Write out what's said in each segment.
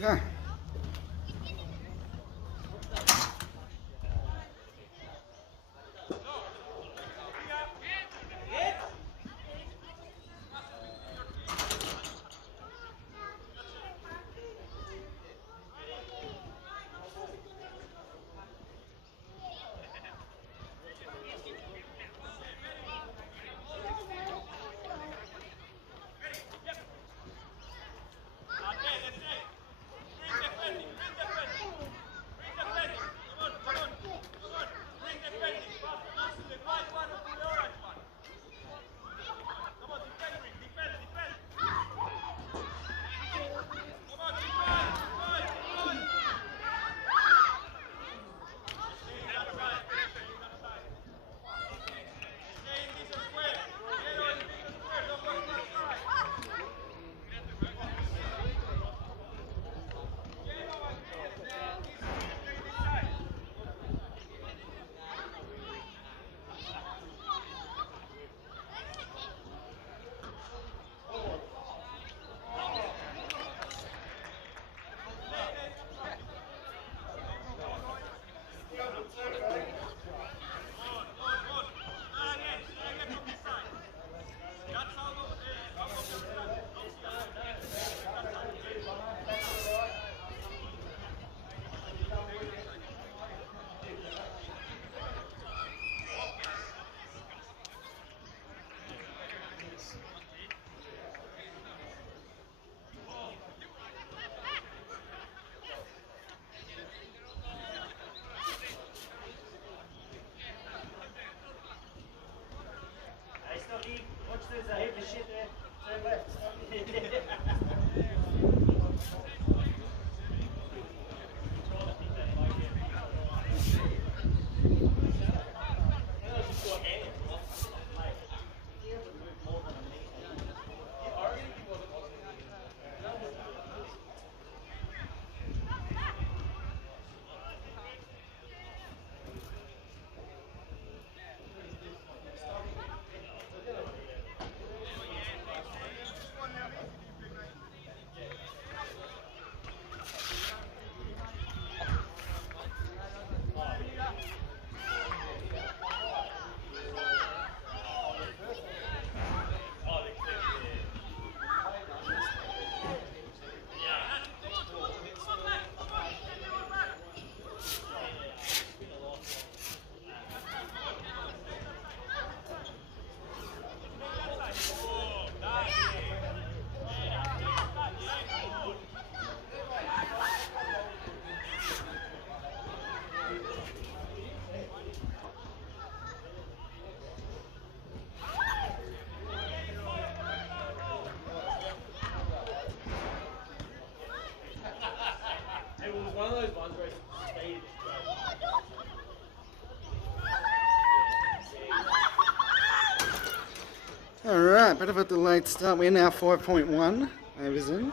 Okay. Watch this, I hit the shit there. Turn left. It was one of those ones where it stayed. Alright, bit of a delayed start. We're now 5.1 overs in.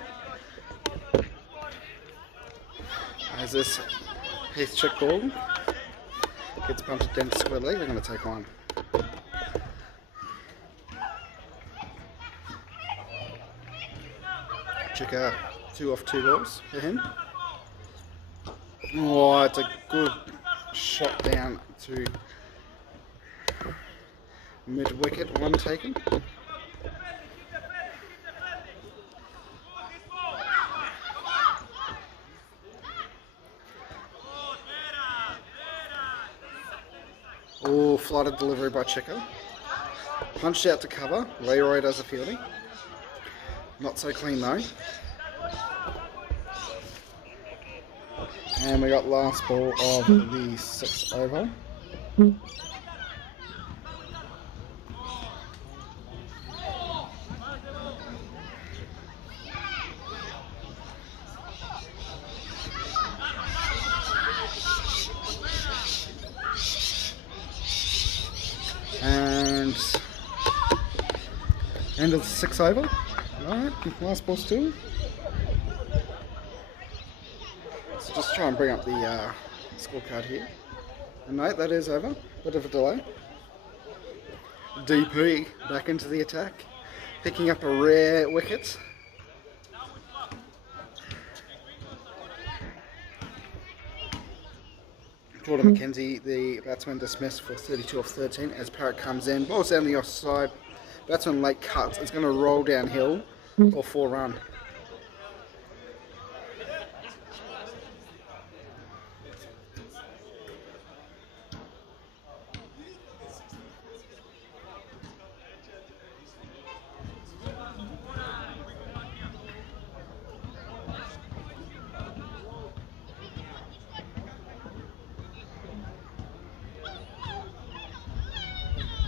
As this Heath check ball gets bunted down to square leg, they're going to take one. Checker 2 off 2 balls for him. Oh, it's a good shot down to mid wicket, one taken. Oh, flighted delivery by Checker. Punched out to cover. Leroy does the fielding. Not so clean though. And we got last ball of the 6th over. And end of the 6th over. Alright, last ball still. So just try and bring up the scorecard here. And mate, that is over. Bit of a delay. DP back into the attack, picking up a rare wicket. Jordan McKenzie, the batsman, dismissed for 32 off 13 as Parrott comes in, balls down the offside. Batsman late cuts. It's going to roll downhill or 4 run.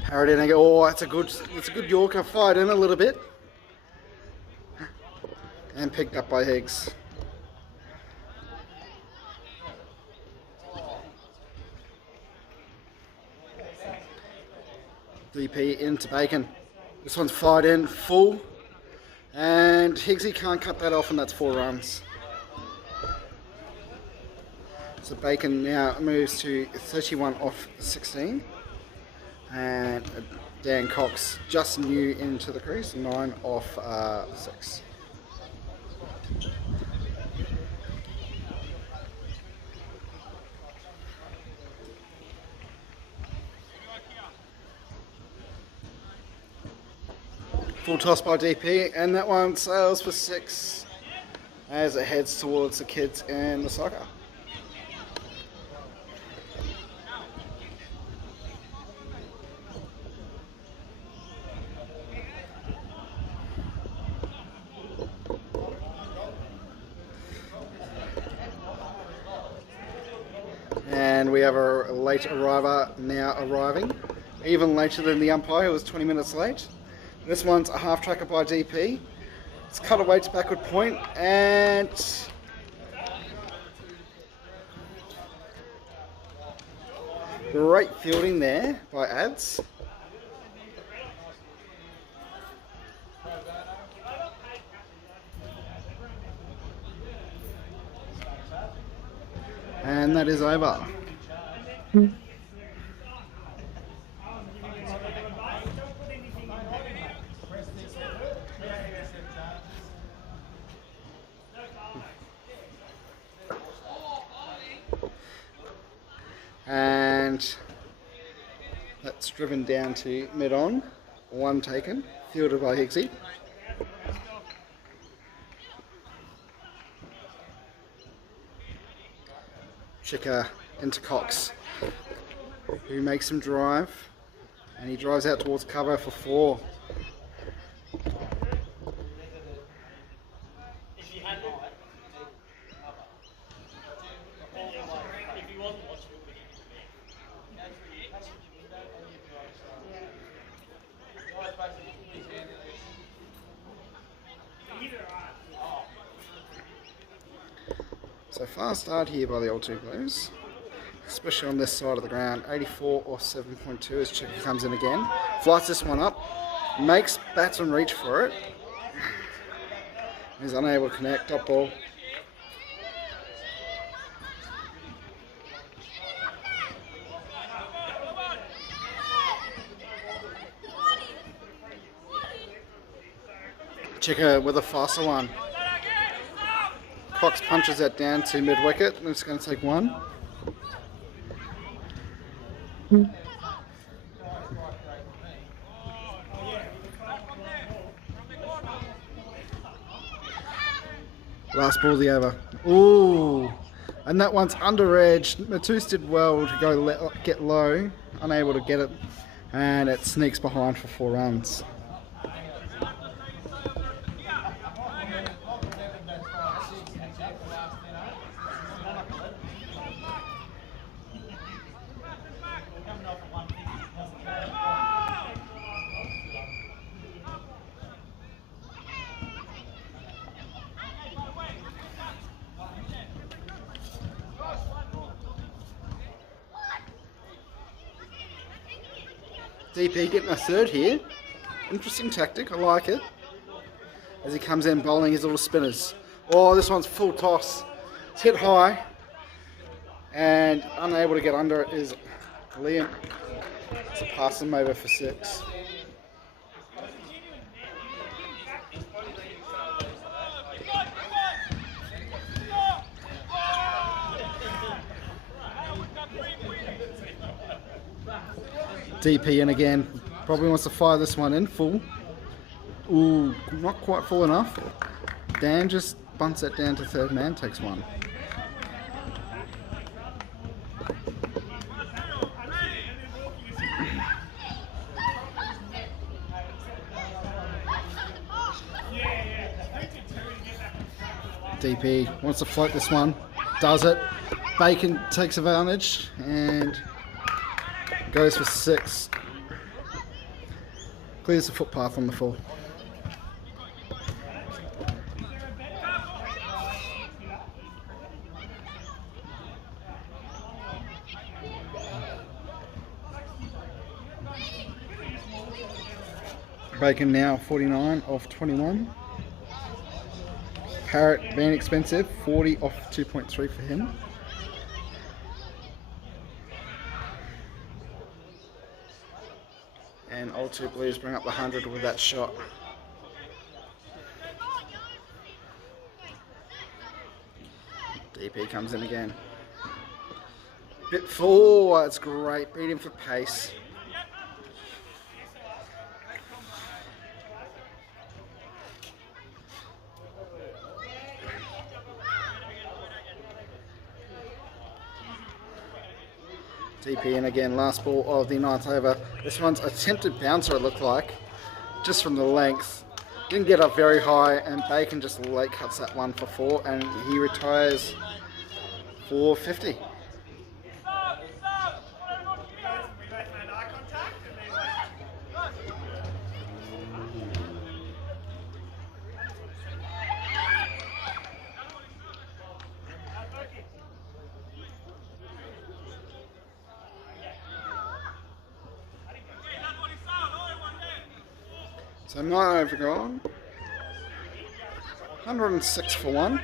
Parrott in again. Oh, it's a good Yorker. Fired in a little bit. And picked up by Higgs. DP into Bacon. This one's fired in full. And Higgsy can't cut that off, and that's 4 runs. So Bacon now moves to 31 off 16. And Dan Cox just new into the crease, 9 off 6. Full toss by DP, and that one sails for 6 as it heads towards the kids and the soccer. And we have a late arriver now arriving, even later than the umpire, who was 20 minutes late. This one's a half tracker by DP. It's cut away to backward point, and great fielding there by Ads. And that is over. And that's driven down to mid-on. 1 taken, fielded by Higgsy. Chicker into Cox, who makes him drive, and he drives out towards cover for 4. So fast start here by the old Two Blues, especially on this side of the ground. 84 or 7.2 as Chicker comes in again. Flights this one up, makes batsman reach for it. He's unable to connect, top ball. Chicker with a faster one. Cox punches that down to mid-wicket, and it's going to take 1. Last ball of the over. Ooh, and that one's under edge. Matus did well to go get low, unable to get it, and it sneaks behind for 4 runs. DP getting a 3rd here. Interesting tactic, I like it. As he comes in bowling his little spinners. Oh, this one's full toss. It's hit high. And unable to get under it is Liam. So pass him over for 6. DP in again. Probably wants to fire this one in full. Ooh, not quite full enough. Dan just bunts it down to third man, takes one. DP wants to float this one, does it. Bacon takes advantage and goes for 6. Clears the footpath on the full. Bacon now 49 off 21. Parrot being expensive, 40 off 2.3 for him. And Old Two Blues bring up the 100 with that shot. DP comes in again. Bit full, that's great, beat him for pace. DP in again, last ball of the 9th over. This one's attempted bouncer, it looked like, just from the length. Didn't get up very high, and Bacon just late cuts that one for 4, and he retires for 50. So 9 over gone. 106 for 1.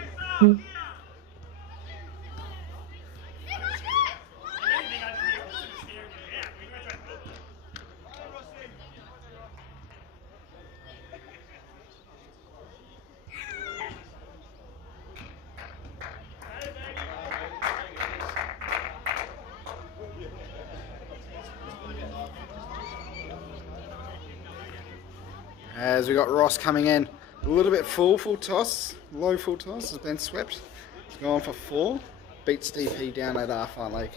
As we got Ross coming in, a little bit full toss, low full toss has been swept. It's gone for 4, beats DP down at Oakleigh.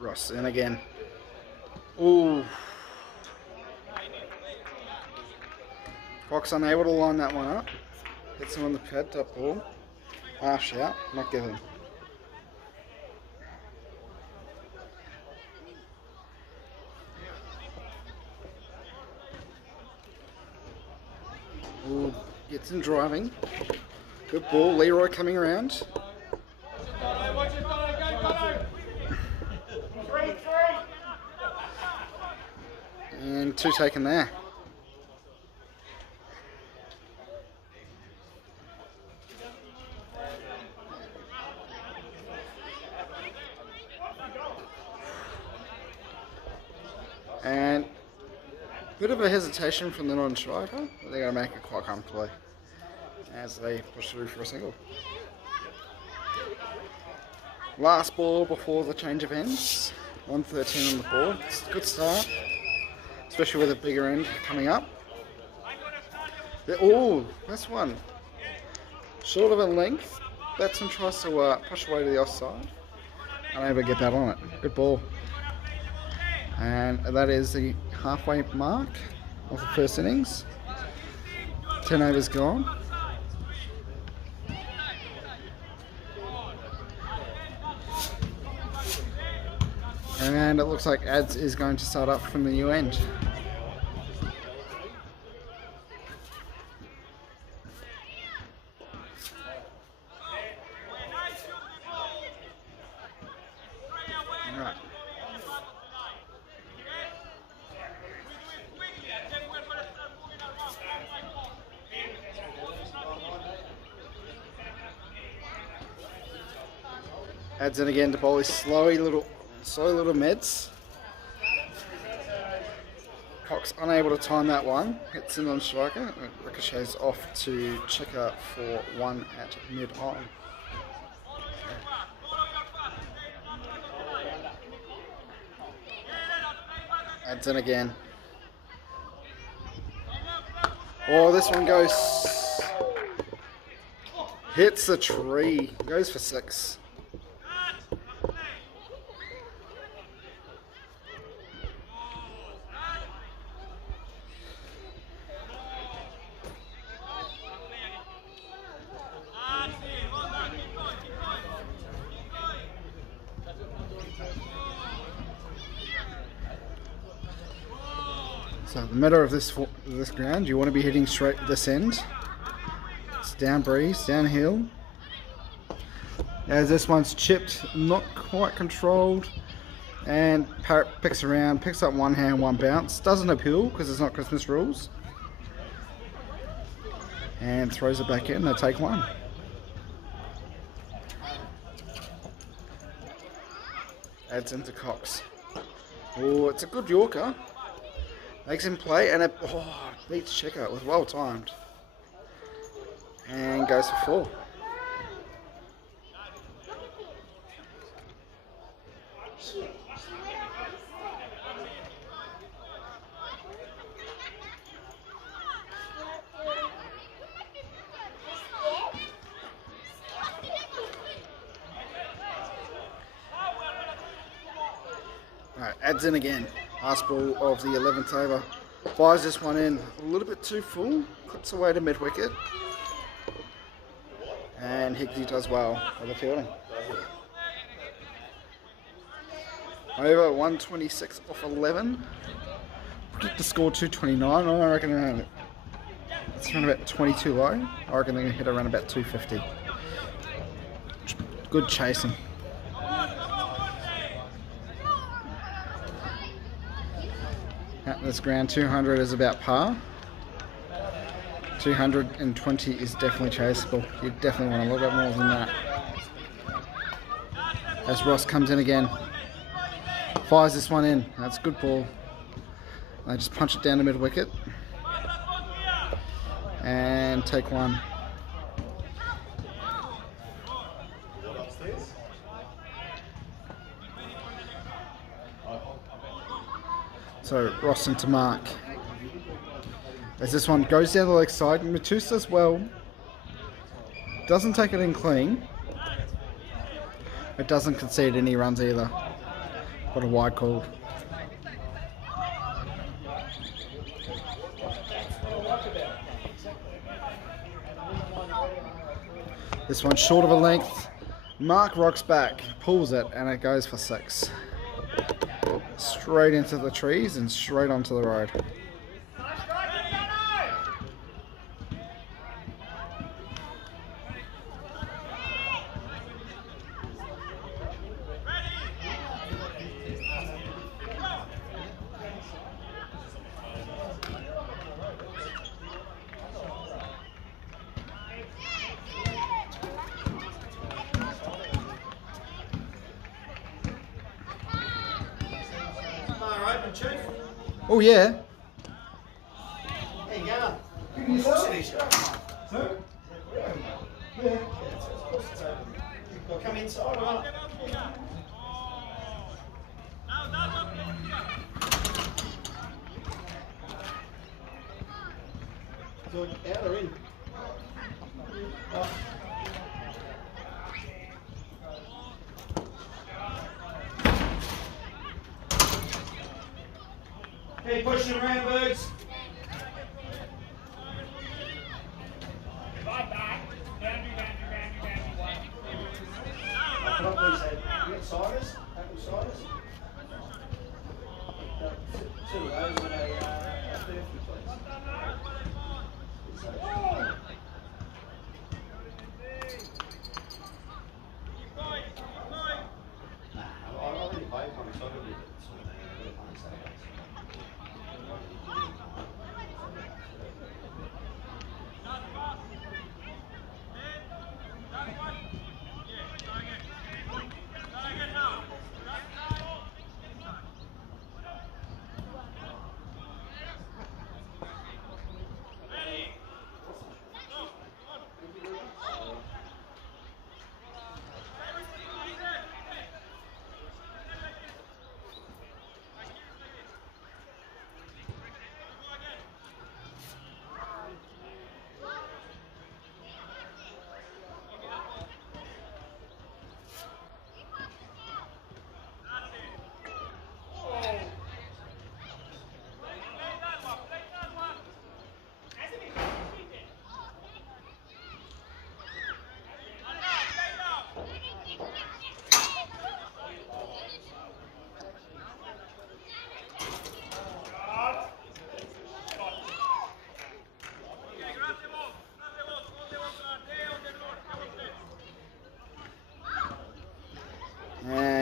Ross in again. Ooh. Fox unable to line that one up. Hits him on the pad, top ball. Arsh out, not given. Ooh, gets in driving. Good ball, Leroy coming around. And 2 taken there. And bit of a hesitation from the non-striker, but they're going to make it quite comfortably as they push through for a single. Last ball before the change of ends. 113 on the board. It's a good start, especially with a bigger end coming up. Oh, that's one. Short of a length. Batson tries to push away to the offside. Unable to get that on it. Good ball. And that is the halfway mark of the first innings. 10 overs gone. And it looks like Ads is going to start up from the new end. Right. Adds in again to bowl his slow little meds. Cox unable to time that one. Hits in on striker. It ricochets off to Checker for one at mid-on. Adds in again. Oh, this one goes. Hits the tree. Goes for 6. So the matter of this ground, you want to be hitting straight this end. It's down breeze, downhill. As this one's chipped, not quite controlled, and Parrot picks around, picks up one hand, one bounce. Doesn't appeal because it's not Christmas rules, and throws it back in. They take one. Adds into Cox. Oh, it's a good Yorker. Makes him play, and it beats Checker. It was well timed. And goes for 4. Alright, adds in again. Last ball of the 11th over. Fires this one in a little bit too full. Cuts away to mid-wicket. And Hickey does well with the fielding. Over 126 off 11. Predict the score 229. I reckon it's around about 22 low. I reckon they're going to hit around about 250. Good chasing. At this ground, 200 is about par. 220 is definitely chaseable. You definitely want a little bit more than that. As Ross comes in again. Fires this one in. That's a good ball. They just punch it down to mid-wicket. And take one. So Ross into mark. As this one goes down the leg side, Matus does well. Doesn't take it in clean. It doesn't concede any runs either. What a wide call. This one's short of a length. Mark rocks back, pulls it, and it goes for 6. Straight into the trees and straight onto the road. Oh yeah. There you go. Of course it is. So? Yeah. Of course it's open. Well, come inside or not? So out or in? Keep pushing around, birds. Can I please have ciders? Apple ciders? Two of those and a birthday, please. I already paid for it, so I don't need it.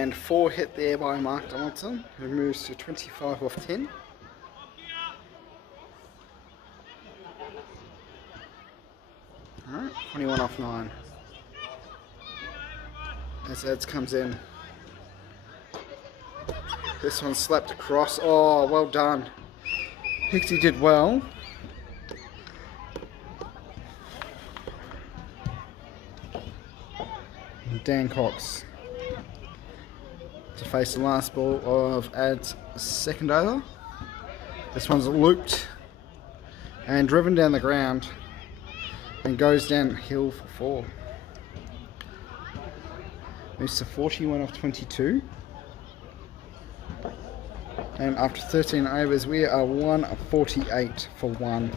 And 4 hit there by Mark Donaldson, who moves to 25 off 10. Alright, 21 off 9. As Eds comes in. This one slapped across. Oh, well done. Pixie did well. Dan Cox to face the last ball of Ad's second over. This one's looped and driven down the ground and goes downhill for 4. Moves to 41 off 22. And after 13 overs, we are 148 for 1.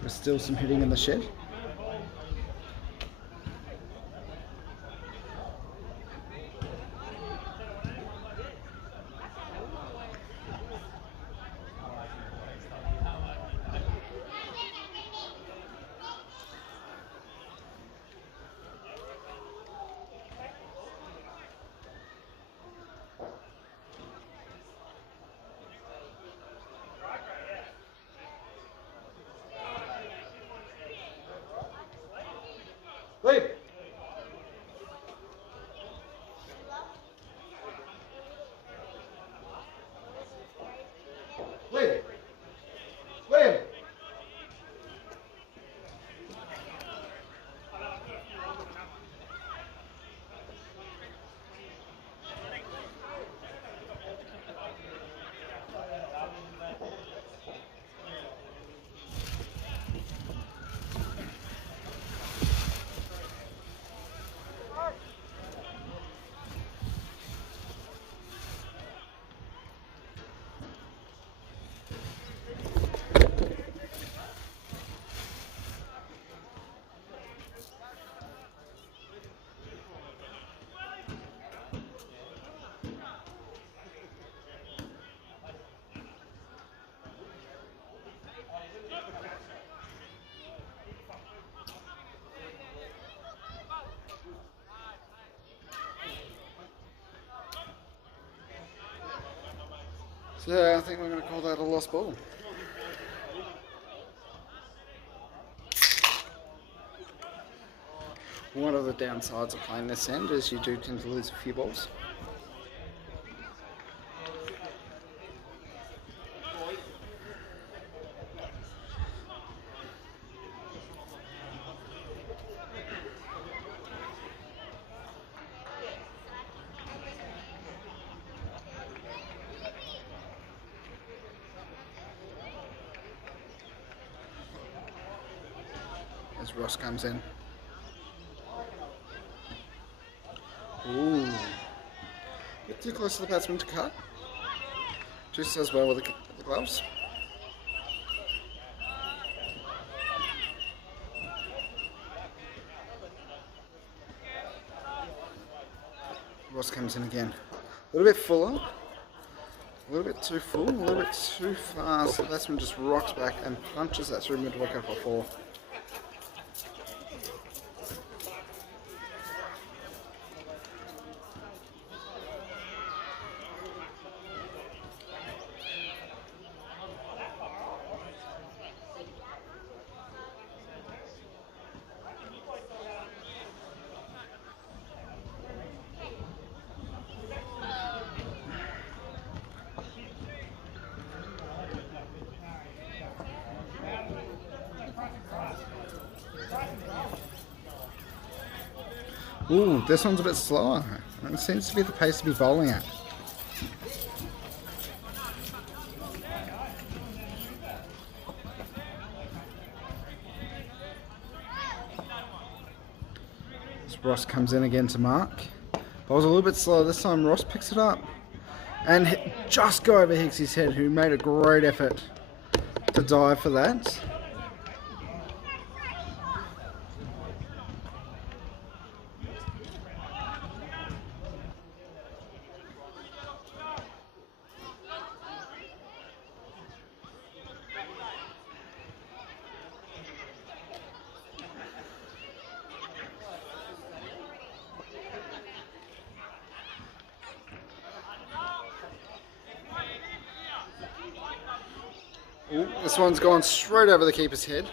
There's still some hitting in the shed. Leave. Leave. Leave. So I think we're going to call that a lost ball. One of the downsides of playing this end is you do tend to lose a few balls. As Ross comes in. Ooh. Bit too close to the batsman to cut. Just as well with the gloves. Ross comes in again. A little bit fuller. A little bit too full. A little bit too fast. The batsman just rocks back and punches that through mid-wicket for 4. Ooh, this one's a bit slower. It seems to be the pace to be bowling at. As Ross comes in again to mark. Bowls a little bit slower this time. Ross picks it up and just go over Hicksy's head, who made a great effort to dive for that. Ooh, this one's gone straight over the keeper's head.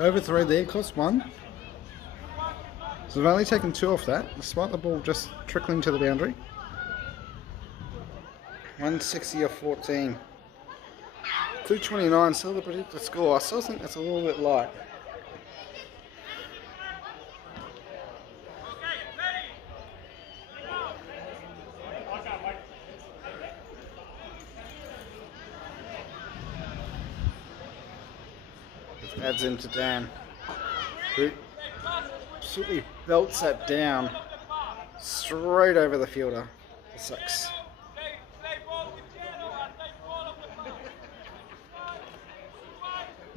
Overthrow there, cost 1. So we've only taken 2 off that, despite the ball just trickling to the boundary. 160 off 14. 229, still the predicted score. I still think that's a little bit light. Adds into Dan, who absolutely belts that down straight over the fielder for 6.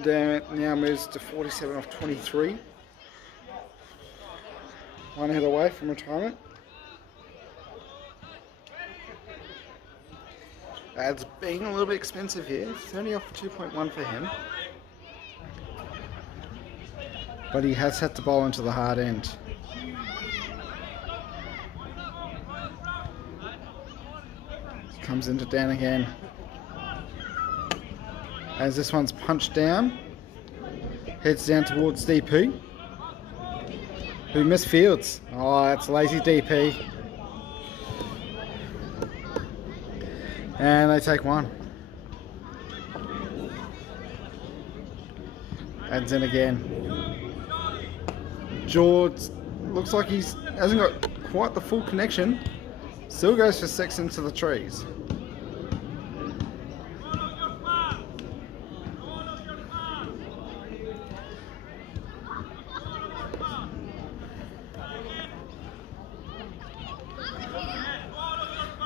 Dan now moves to 47 off 23. 1 hit away from retirement. Ad's being a little bit expensive here, 30 off 2.1 for him. But he has had to bowl into the hard end. Comes into Dan again. As this one's punched down, heads down towards DP, who misfields. Oh, that's lazy DP. And they take 1. Adds in again. George looks like he hasn't got quite the full connection. Still goes for 6 into the trees.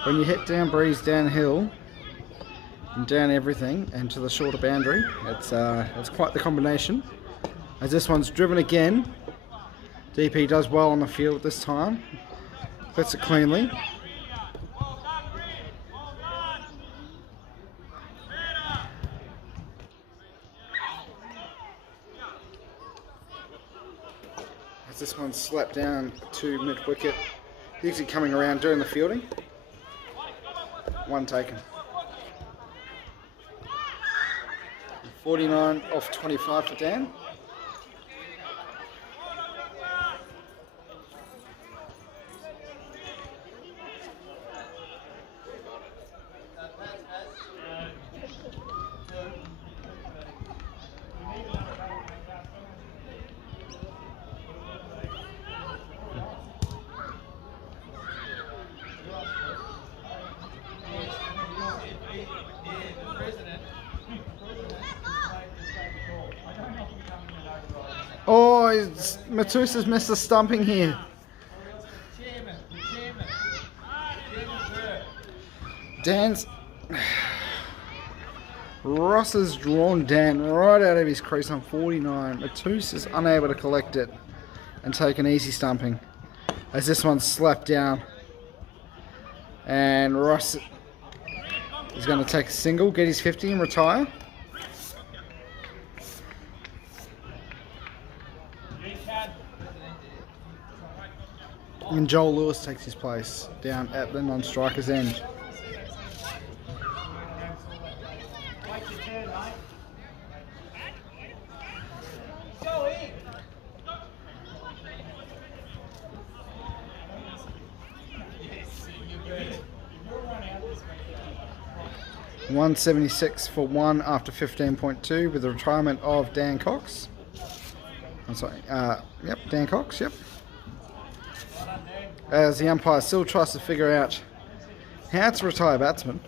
When you hit down breeze downhill and down everything and to the shorter boundary, it's quite the combination. As this one's driven again. DP does well on the field this time. Clips it cleanly. As this one's slapped down to mid-wicket. Usually coming around doing the fielding. 1 taken. 49 off 25 for Dan. Oh, Matusa's missed the stumping here. Dan's... Ross has drawn Dan right out of his crease on 49. Matusa's unable to collect it and take an easy stumping. As this one's slapped down. And Ross is going to take a single, get his 50 and retire. And Joel Lewis takes his place down at the non-striker's end. $176 for 1 after 15.2 with the retirement of Dan Cox. I'm sorry, yep, Dan Cox, yep. As the umpire still tries to figure out how to retire batsmen.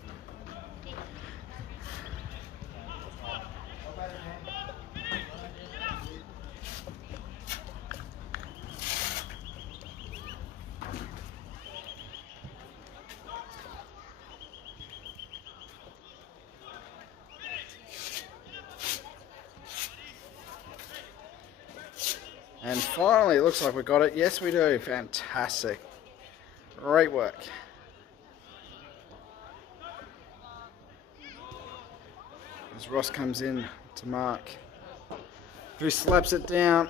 And finally, it looks like we got it. Yes, we do. Fantastic. Great work. As Ross comes in to mark, who slaps it down.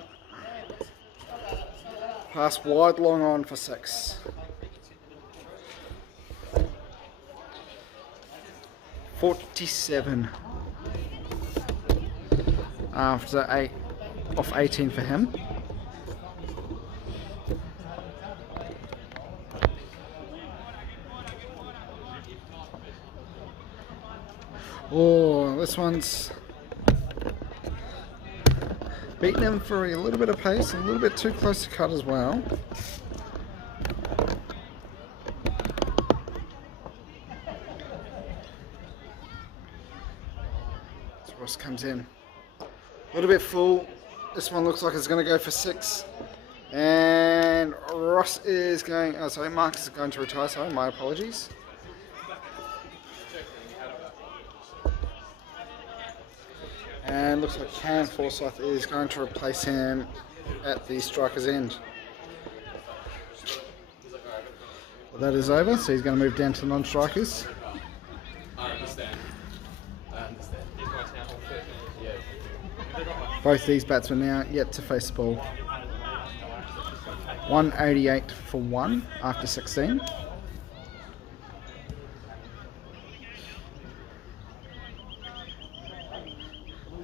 Pass wide, long on for 6. 47 after 8 off 18 for him. Oh, this one's beating him for a little bit of pace, a little bit too close to cut as well. So Ross comes in a little bit full. This one looks like it's going to go for 6. And Ross is going, oh sorry, Marcus is going to retire, sorry, my apologies. And looks like Cam Forsyth is going to replace him at the striker's end. Well, that is over, so he's going to move down to non-strikers. I understand. Both these batsmen now yet to face the ball. 188 for 1 after 16.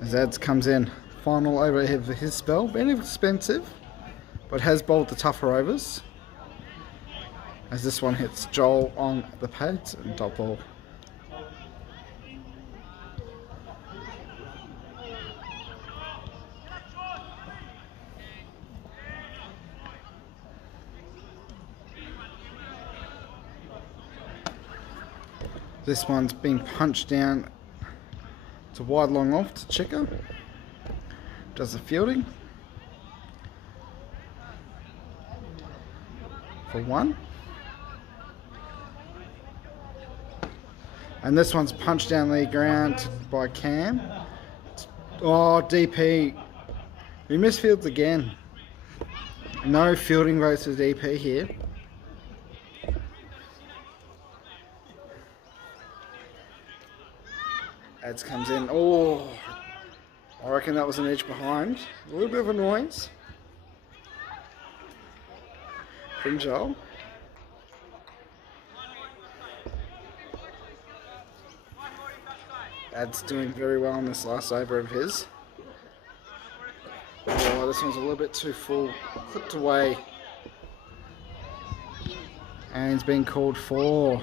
As Ads comes in, final over of his spell, been expensive, but has bowled the tougher overs. As this one hits Joel on the pads and dot ball. This one's been punched down to wide long off to Chicker. Does the fielding for 1. And this one's punched down the ground by Cam. Oh, DP. He misfields again. No fielding votes for DP here. Ads comes in. Oh, I reckon that was an edge behind. A little bit of a noise from Joel. Ads doing very well on this last over of his. Oh, this one's a little bit too full. Clipped away. And he's been called for.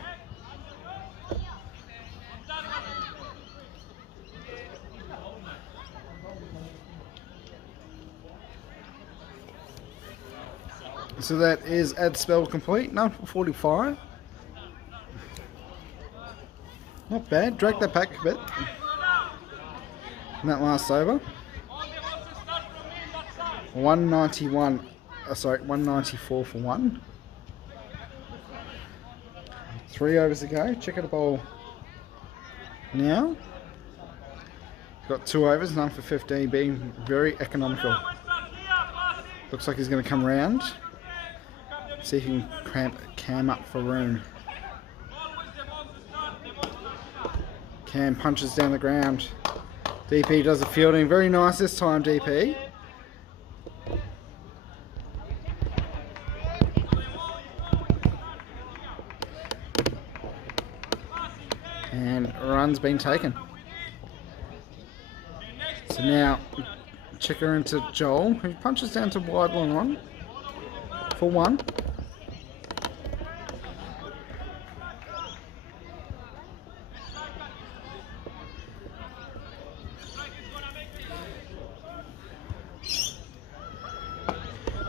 So that is ad spell complete. 9 for 45. Not bad. Drag that back a bit. And that last over. 191. Sorry, 194 for 1. 3 overs to go. Check out a bowl now. Got 2 overs, none for 15, being very economical. Looks like he's going to come round. See if he can cramp Cam up for room. Cam punches down the ground. DP does the fielding. Very nice this time, DP. And run's been taken. So now, checker into Joel, who punches down to wide long on for 1.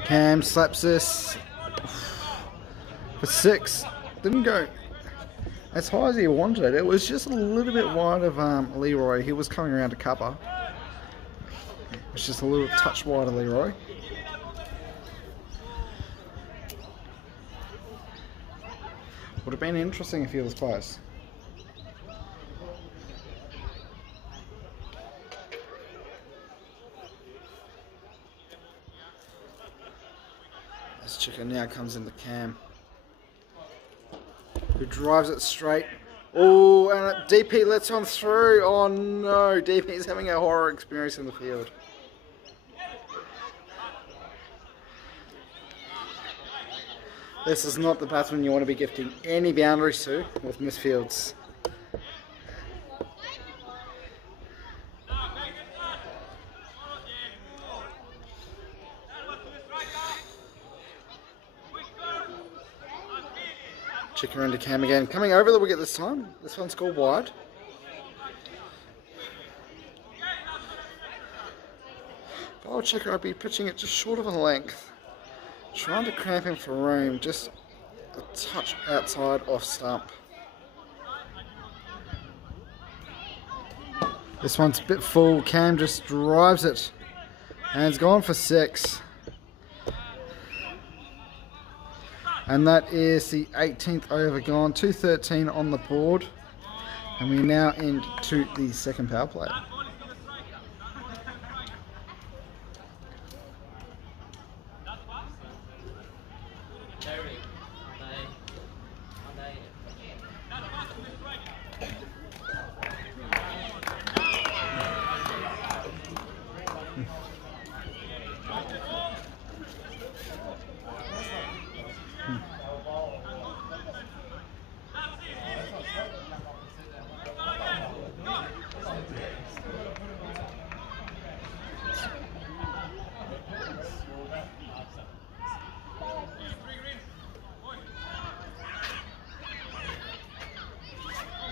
Cam slaps this for 6. Didn't go as high as he wanted. It was just a little bit wide of Leroy. He was coming around to cover. It's just a little touch wide of Leroy. Would have been interesting if he was close. This chicken now comes into Cam. who drives it straight. Oh, and DP lets one through. Oh no, DP's having a horror experience in the field. This is not the batsman you want to be gifting any boundaries to with misfields. Chicken into Cam again. Coming over the wicket this time. This one's called wide. If I were Checker, I'd be pitching it just short of a length. Trying to cramp him for room, just a touch outside off stump. This one's a bit full. Cam just drives it. And it's gone for 6. And that is the 18th over gone. 2:13 on the board. And we're now into the second power play.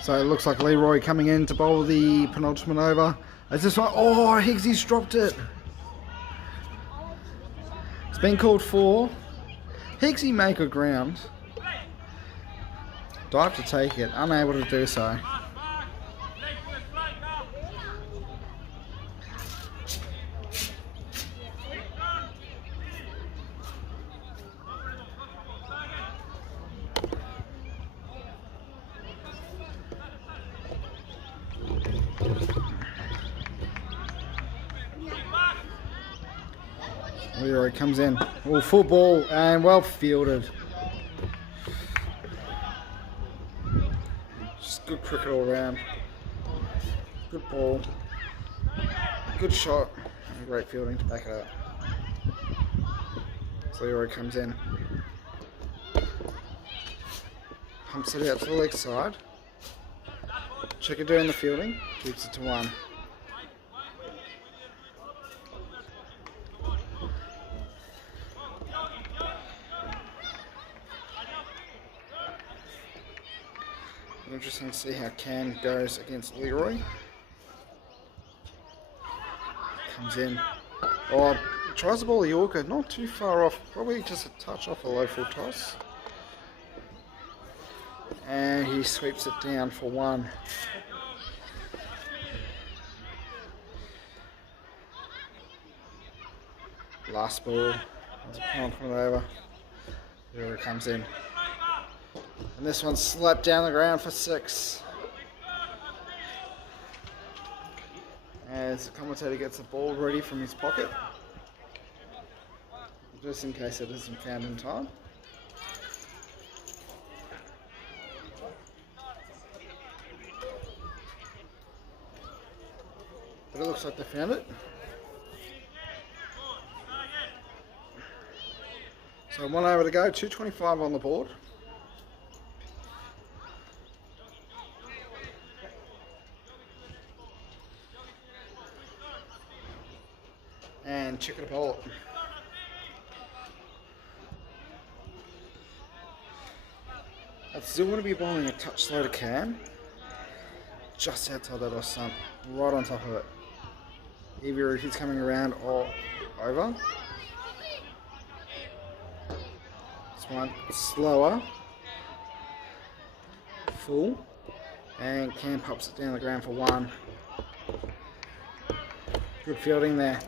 So it looks like Leroy coming in to bowl the penultimate over. It's just like, oh, Higgsy's dropped it. It's been called for. Higgsy may good ground. Dive to take it, unable to do so. Leroy comes in. Oh, full ball and well fielded. Just good cricket all around. Good ball. Good shot. And great fielding to back it up. So Leroy comes in. Pumps it out to the leg side. Checker doing the fielding. Keeps it to 1. Interesting to see how Cam goes against Leroy. Comes in. Oh, tries the ball a Yorker, not too far off, probably just a touch off a low full toss. And he sweeps it down for 1. Last ball. There's a penultimate over. Leroy comes in. And this one's slapped down the ground for 6. As the commentator gets the ball ready from his pocket. Just in case it isn't found in time. But it looks like they found it. So 1 over to go, 2:25 on the board. And check it ball. I still want to be bowling a touch slow to Cam. Just outside that off stump, right on top of it. Either if he's coming around or over. This one slower. Full. And Cam pops it down the ground for 1. Good fielding there.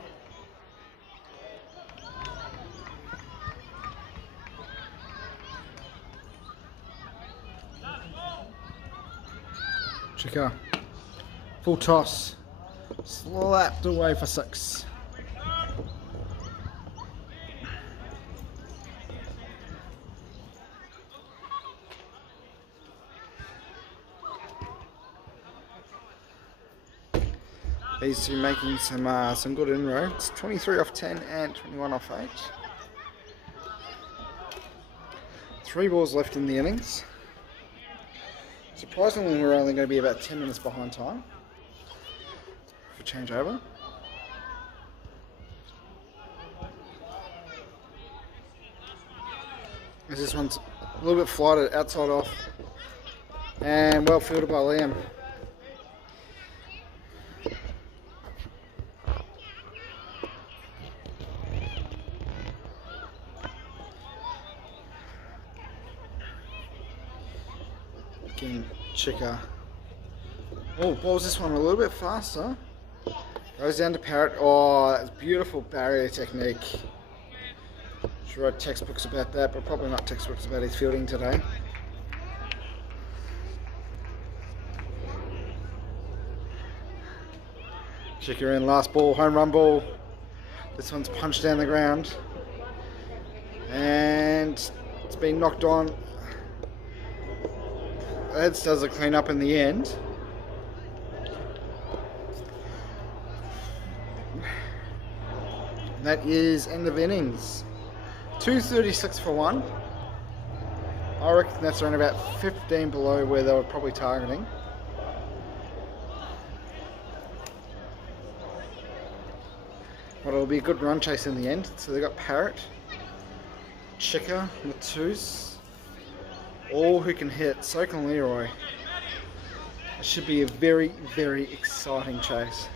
Checker. Full toss. Slapped away for 6. These two making some good inroads. 23 off 10 and 21 off 8. 3 balls left in the innings. Surprisingly, we're only going to be about 10 minutes behind time for changeover. As this one's a little bit flighted outside off and well fielded by Liam. Chicker. Oh, balls this one a little bit faster. Goes down to Parrot. Oh, that's beautiful barrier technique. Should write textbooks about that, but probably not textbooks about his fielding today. Chicker in, last ball, home run ball. This one's punched down the ground. And it's been knocked on. That does a clean up in the end. That is end of innings. 236 for 1. I reckon that's around about 15 below where they were probably targeting. But it'll be a good run chase in the end. So they got Parrot, Chicker, Matus. All who can hit. So can Leroy. It should be a very, very exciting chase.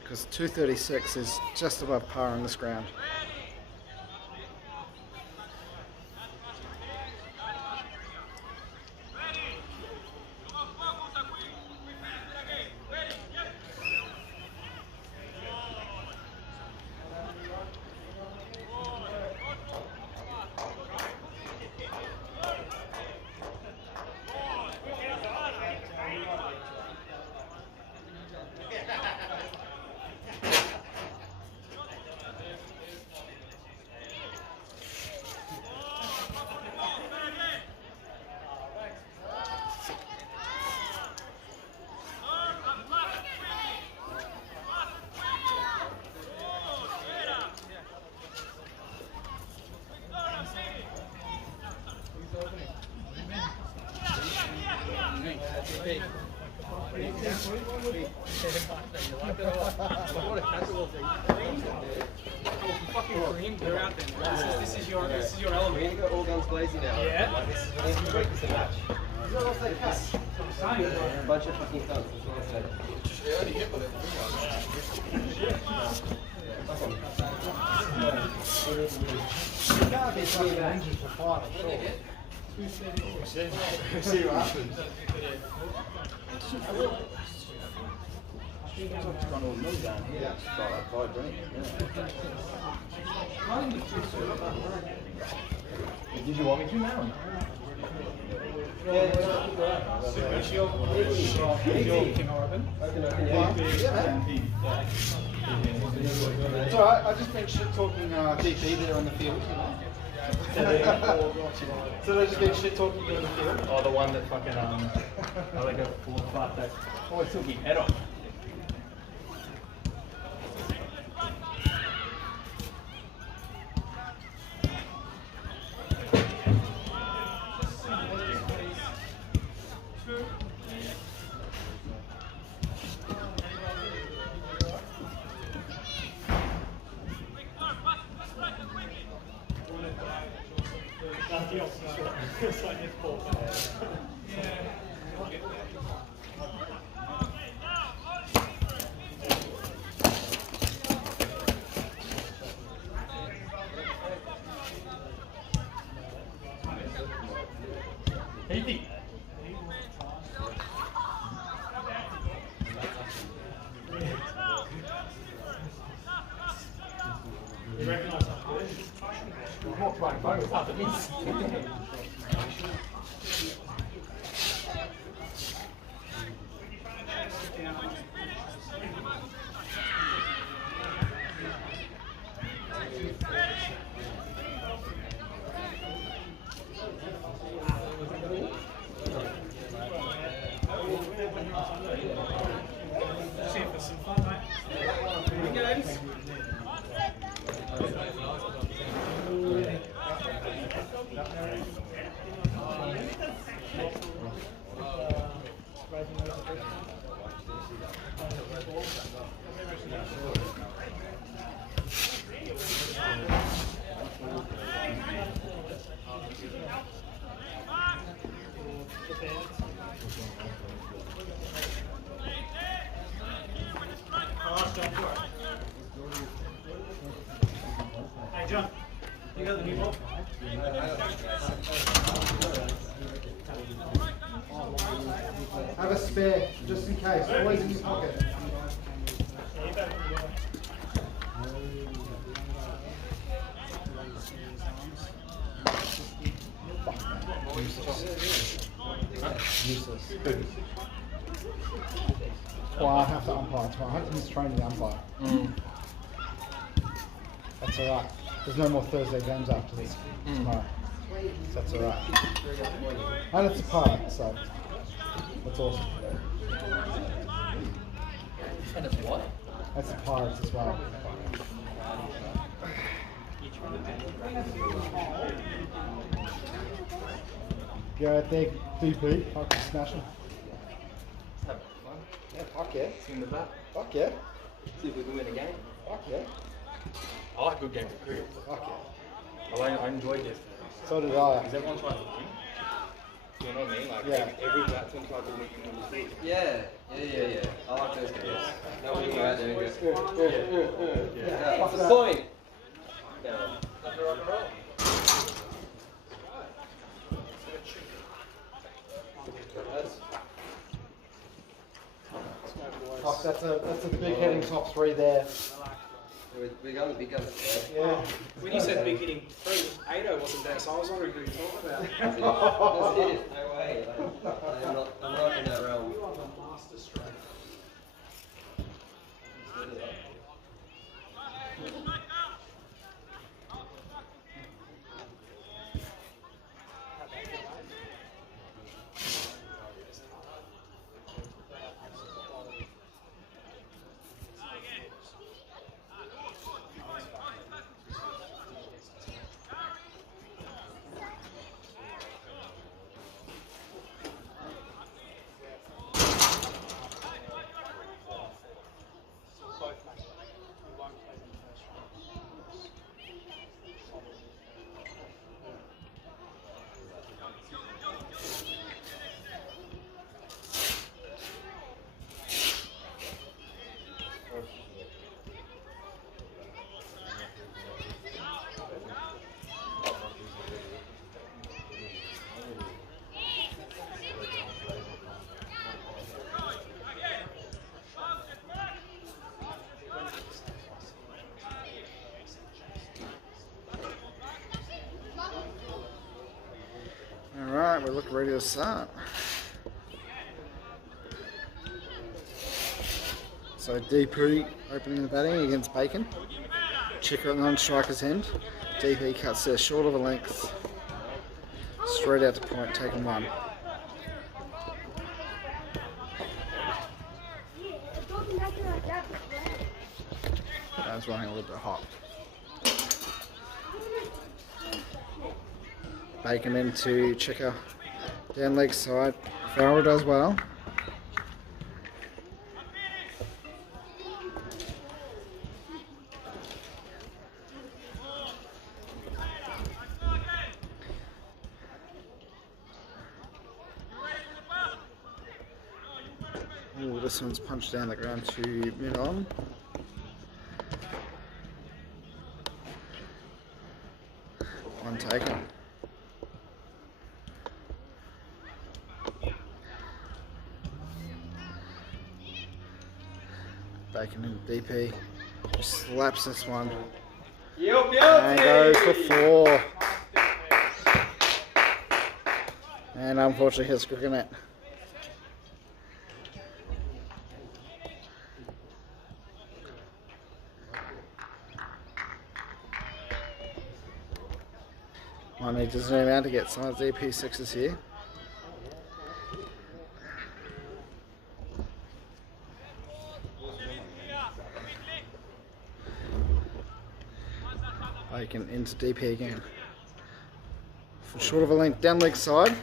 Because 236 is just above par on this ground. This is your element. You got all guns blazing now. Yeah. This is great to match. Bunch of fucking thumbs. That's what See what happens. Did you want me to now? It's alright, I've just been shit talking DP there on the field. So they've just been shit talking you on the field. Oh, the one that fucking like a full flat that always took his head off. spare, just in case. Always in your pocket. Useless. Well, I have to umpire tomorrow. I have to miss training to umpire. That's alright. There's no more Thursday games after this tomorrow. So that's alright. And it's a pirate, so that's awesome. And it's what? That's the Pirates as well. Go out there, DP, fucking smash them. Have fun. Yeah, fuck yeah. See in the back. Fuck yeah. See if we can win a game. Fuck yeah. I like good games of cricket. Fuck yeah. I enjoyed this. So did I. Because everyone tries to win. You know what I mean? Like Yeah. every batsman tries to win the seat. Yeah. I like those games. That way you go out there and go, yeah, what's the point? Yeah. That's rock and roll. Fuck, that's a big hitting top three there. We're going to be going Yeah. When you said big hitting three, Ado wasn't there, so I was wondering who you're talking about. That's it. No way. I'm not in that realm. You are the master stroke. Alright, we look ready to start. So DP opening the batting against Bacon. Chicker at the non-striker's end. DP cuts there short of a length. Straight out to point, taking one. That's running a little bit hot. Bacon into Chicker. Down leg side. Farrell does well. Ooh, this one's punched down the ground to mid on. One taken. Bacon and DP slaps this one and goes for four. And unfortunately hits cricket net. I need to zoom out to get some of the DP6s here. Bacon into DP again. From short of a length down leg side.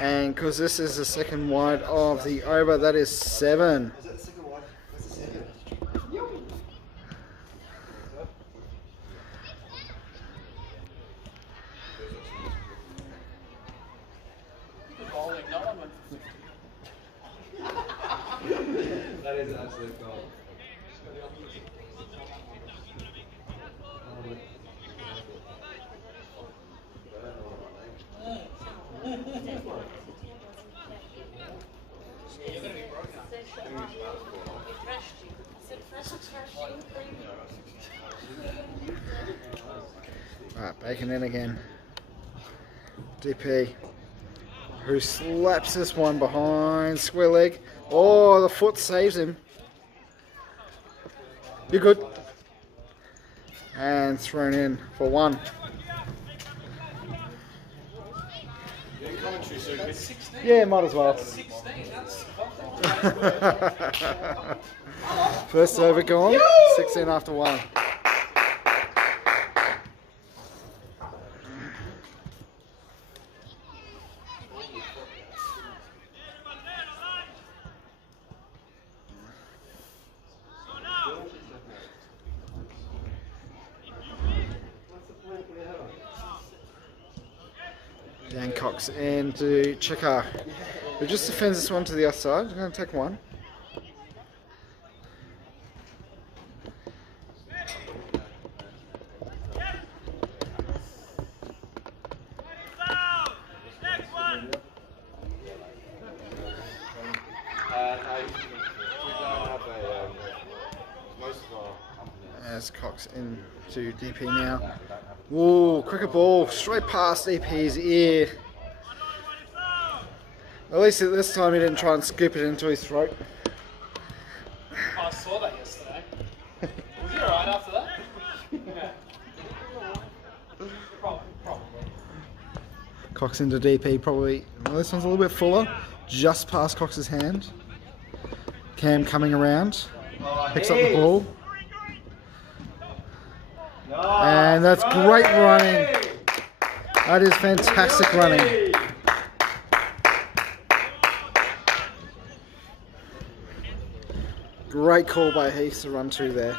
And because this is the second wide of the over, that is 7. Is that the second one? What's the second? That is an absolute goal. Right, Bacon in again. DP, who slaps this one behind square leg. Oh, the foot saves him. You're good. And thrown in for one. Yeah, might as well. First over gone. 16 after one. Cox into Checker, who just defends this one to the other side. He's going to take one. As Cox into DP now. Ooh, cricket ball straight past DP's ear. At least at this time he didn't try and scoop it into his throat. I saw that yesterday. Was he alright after that? Yeah. Probably. Cox into DP, probably. Well, this one's a little bit fuller. Just past Cox's hand. Cam coming around. Picks up the ball. And that's great running. That is fantastic running. Great call by Heath to run through there.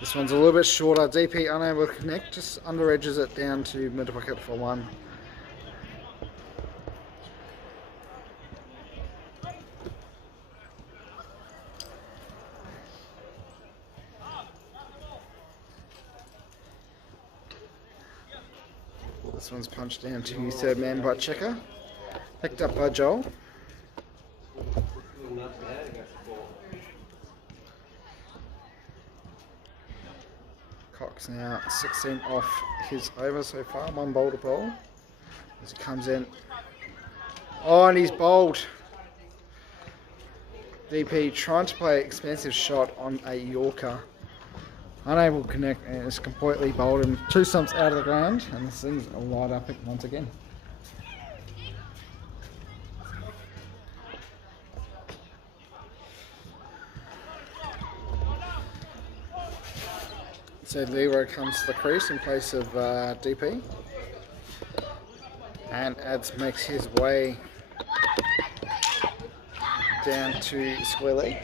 This one's a little bit shorter. DP unable to connect, just under edges it down to mid wicket for one. This one's punched down to third man by Checker. Picked up by Joel. Cox now 16 off his over so far. One bowl to bowl. As he comes in. Oh, and he's bowled. DP trying to play an expensive shot on a Yorker. Unable to connect, and it's completely bowled him 2 stumps out of the ground, and this thing's a wide up once again. So Leroy comes to the crease in place of DP, and makes his way down to square leg.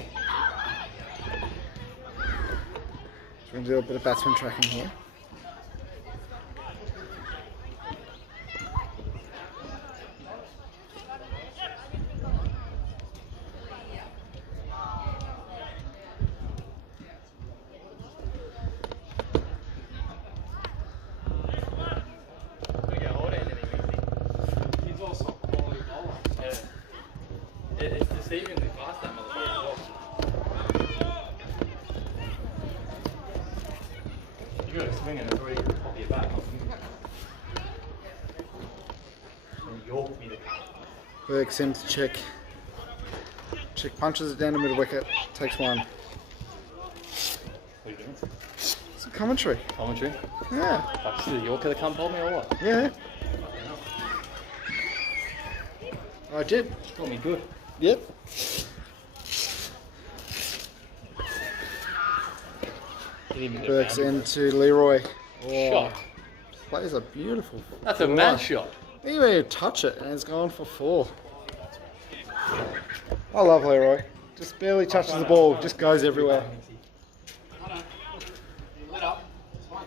We're going to do a bit of batsman tracking here. He's also a quality bowler. Yeah. It's deceiving the class that motherfucker. You got to swing and it's already off your back. York me the Berg sends to check. Check punches it down the middle wicket, takes one. What are you doing? It's a commentary. Commentary? Yeah. Fuck, should the Yorker come hold me or what? Yeah. I did. Got me good. Yep. Berg's into Leroy. Oh, Shot. plays a beautiful. That's a mad shot. He didn't even touch it, and it's gone for 4. I love Leroy. Just barely touches the ball, just goes everywhere. Let up. It's fine.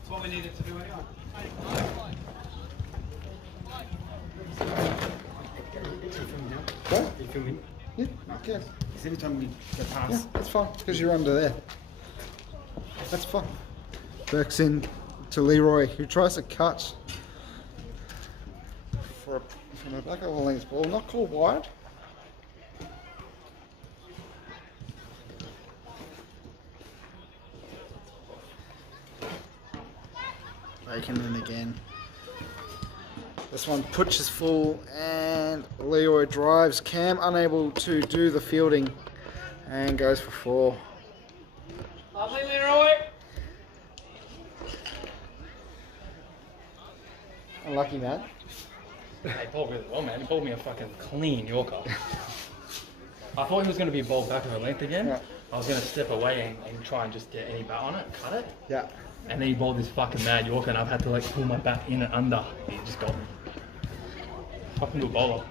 It's what we needed to do anyway. What? You filming? Yeah, okay. Because every time you go Yeah, past, that's fine, because you're under there. That's fine. Works in to Leroy, who tries to cut from the back of a length ball, not called wide. Bacon in again. This one pushes full and Leroy drives. Cam unable to do the fielding and goes for 4. Lovely, Leroy. Unlucky, man. He bowled really well, man. He bowled me a fucking clean Yorker. I thought he was going to be bowled back of a length again. Yeah. I was going to step away and try and just get any bat on it, cut it. Yeah. And then he bowled this fucking mad Yorker and I've had to like pull my bat in and under. He just got me. Fucking good bowler.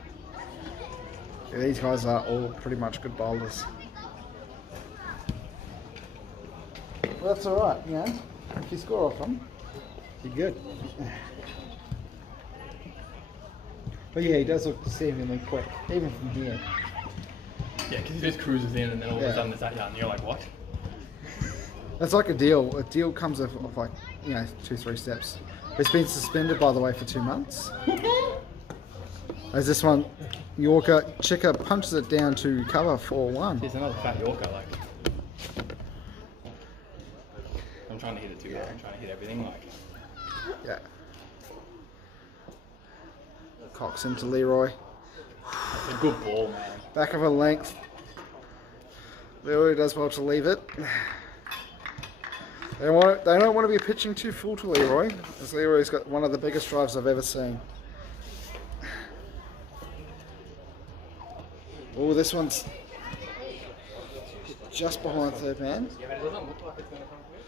Yeah, these guys are all pretty much good bowlers. Well, that's alright, you know. If you score off them, you're good. But yeah, he does look deceivingly quick, even from here. Yeah, because he just cruises in and then all of Yeah. a sudden there's that yard and you're like, what? That's like a deal. A deal comes off like, 2-3 steps. It's been suspended, by the way, for 2 months. As this one, Yorker, Chicker punches it down to cover for 1. Here's another fat Yorker, like. I'm trying to hit it too, I'm trying to hit everything, like. Yeah. Cox into Leroy. It's a good ball, man. Back of a length. Leroy does well to leave it. They don't want to be pitching too full to Leroy, as Leroy's got one of the biggest drives I've ever seen. Oh, this one's just behind third man. Yeah, but it doesn't look like it's going to come quick.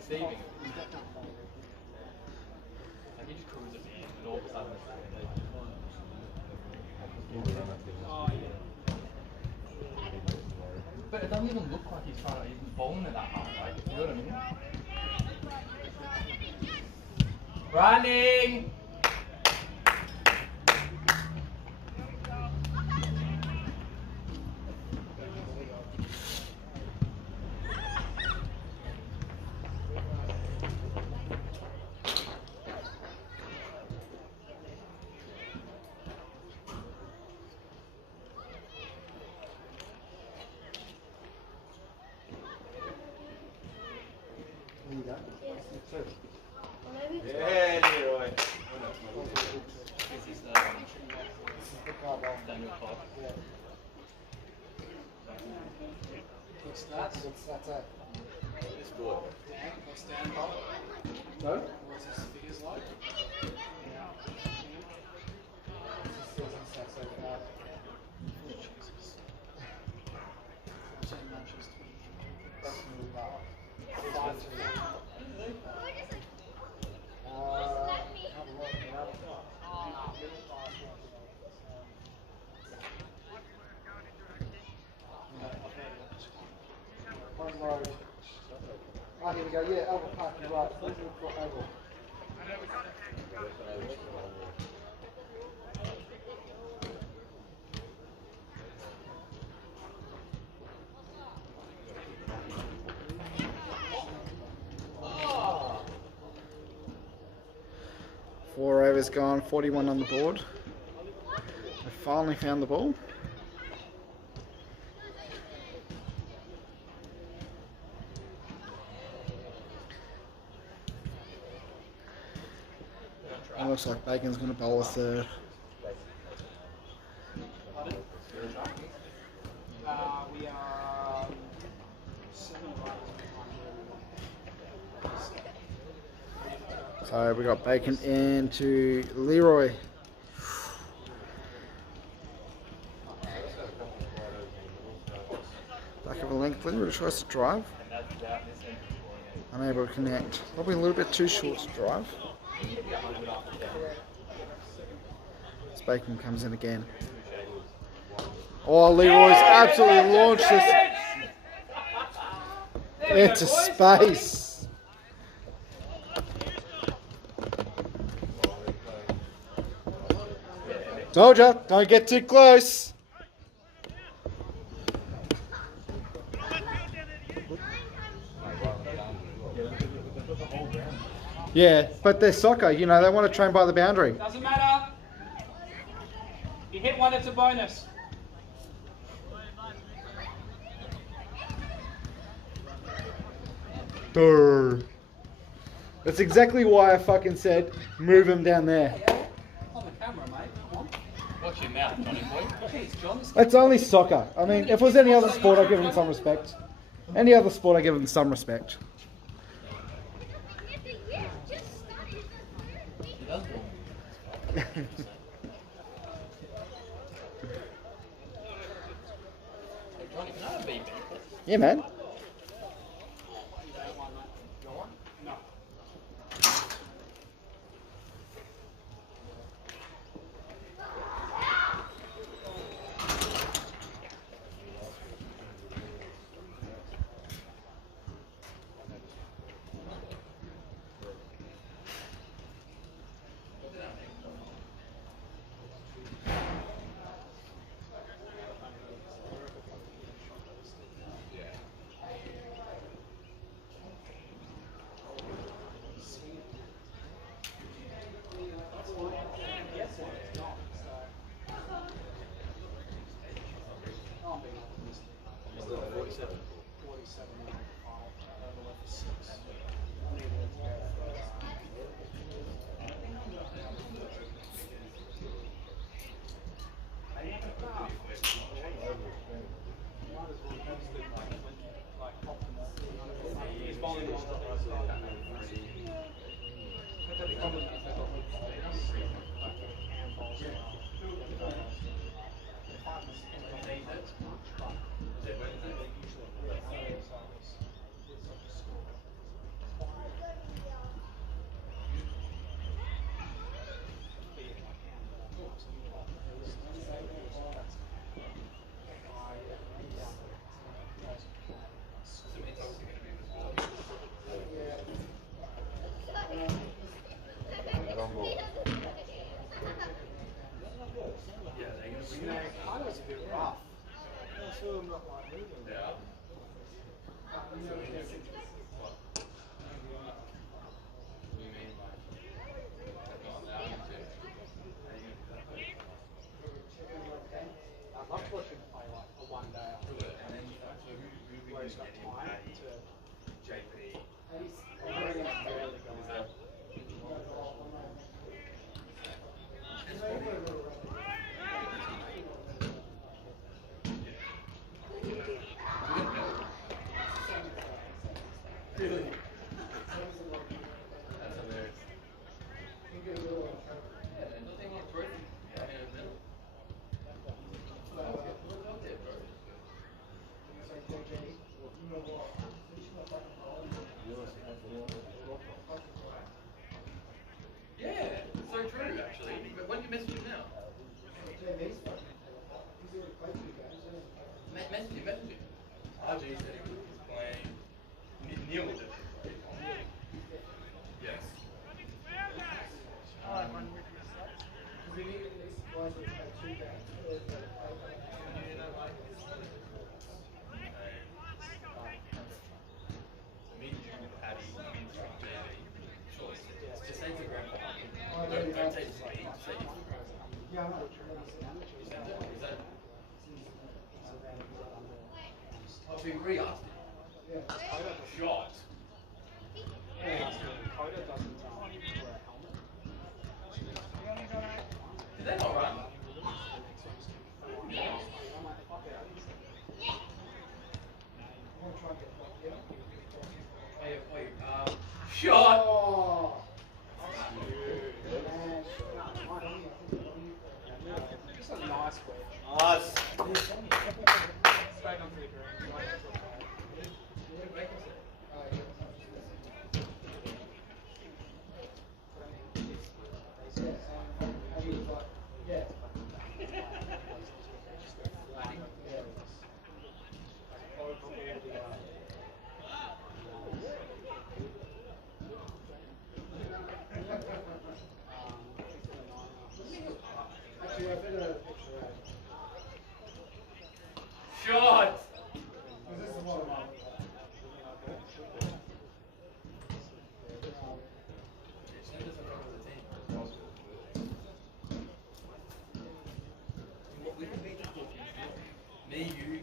Deceiving. Like he just cruises in and all of a sudden it's like. But it doesn't even look like he's trying to even bowling it that hard, like, you know what I mean? Running! Yeah, Leroy. This is Daniel Clark. What's that? That's it. This boy. Dan? What's Dan Bob? No? What's his figures like? Jesus. 14 matches, 5-2. Oh, here we go. Yeah, Albert Park, you're right. Oval. Four overs gone, 41 on the board. They finally found the ball. It looks like Bacon's going to bowl a third. We are 7 riders. So we got Bacon into Leroy. Back of a length, Leroy tries to drive. Unable to connect. Probably a little bit too short to drive. As Bacon comes in again. Oh, Leroy's absolutely launched this into space. Told ya, don't get too close. Yeah, but they're soccer, you know, they want to train by the boundary. Doesn't matter. You hit one, it's a bonus. Brr. That's exactly why I fucking said move him down there. On the camera, mate. Come on. Watch your mouth, Johnny boy. Jeez, John, this It's only soccer. I mean, if it was any other sport, I'd give him some respect. Any other sport, I give him some respect. He does ball. Hey, Johnny, can I have a beep? Yeah, man.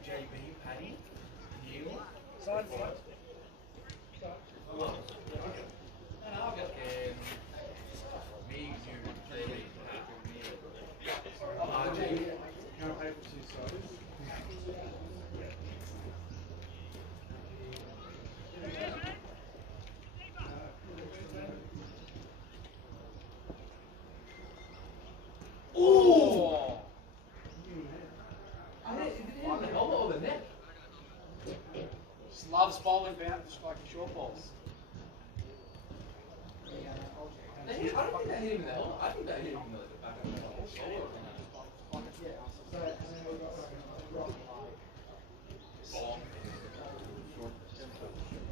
JB, Paddy, Neil. Side front. I'll get me, you, JB, Can I pay for 2 sodas? Oh! I didn't hit the helmet or the neck. Just loves bowling bounce like short balls. I don't think that hit him in the helmet. I think that hit him in the back of the shoulder.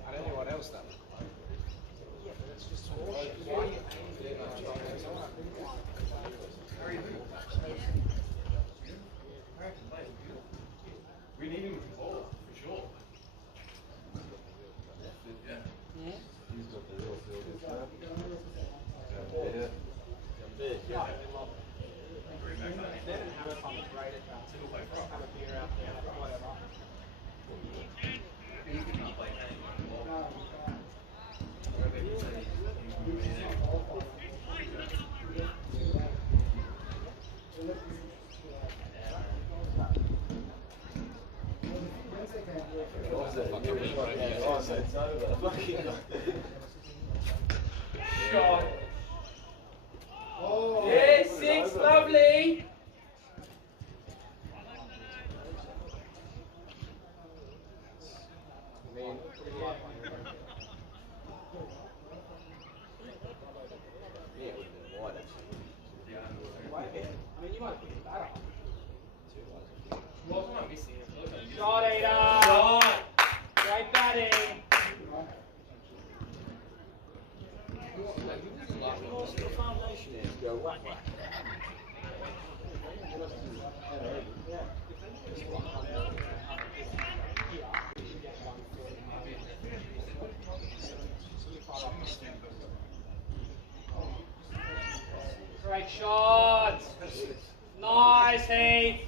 I don't know what else that looked like. Yeah, but it's just We need him with the ball, for sure. Yeah. He's got the real field. They didn't have it on the great account. Have a beer out there, whatever. He could not play anymore. Shot. Yes, 6, lovely. I mean, you might pick that up. Well, I'm missing it. Shot, Ada! Shot. Great batting! Great shot! Nice, Heath!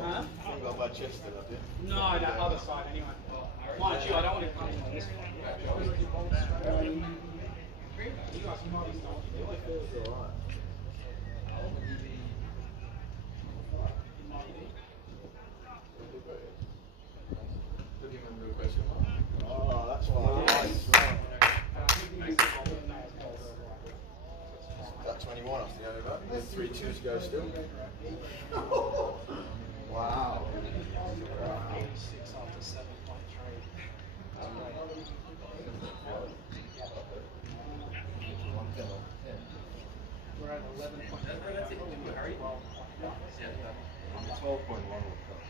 Huh? No, that other side anyway. Mind you, I don't want to come on this one. You guys might be starting. Oh, that's why. That's 21 off the over. There's 3 2s to go still. Wow. 86 after 7.3. We're at 11. That's it. Did we hurry? 12.1 will come.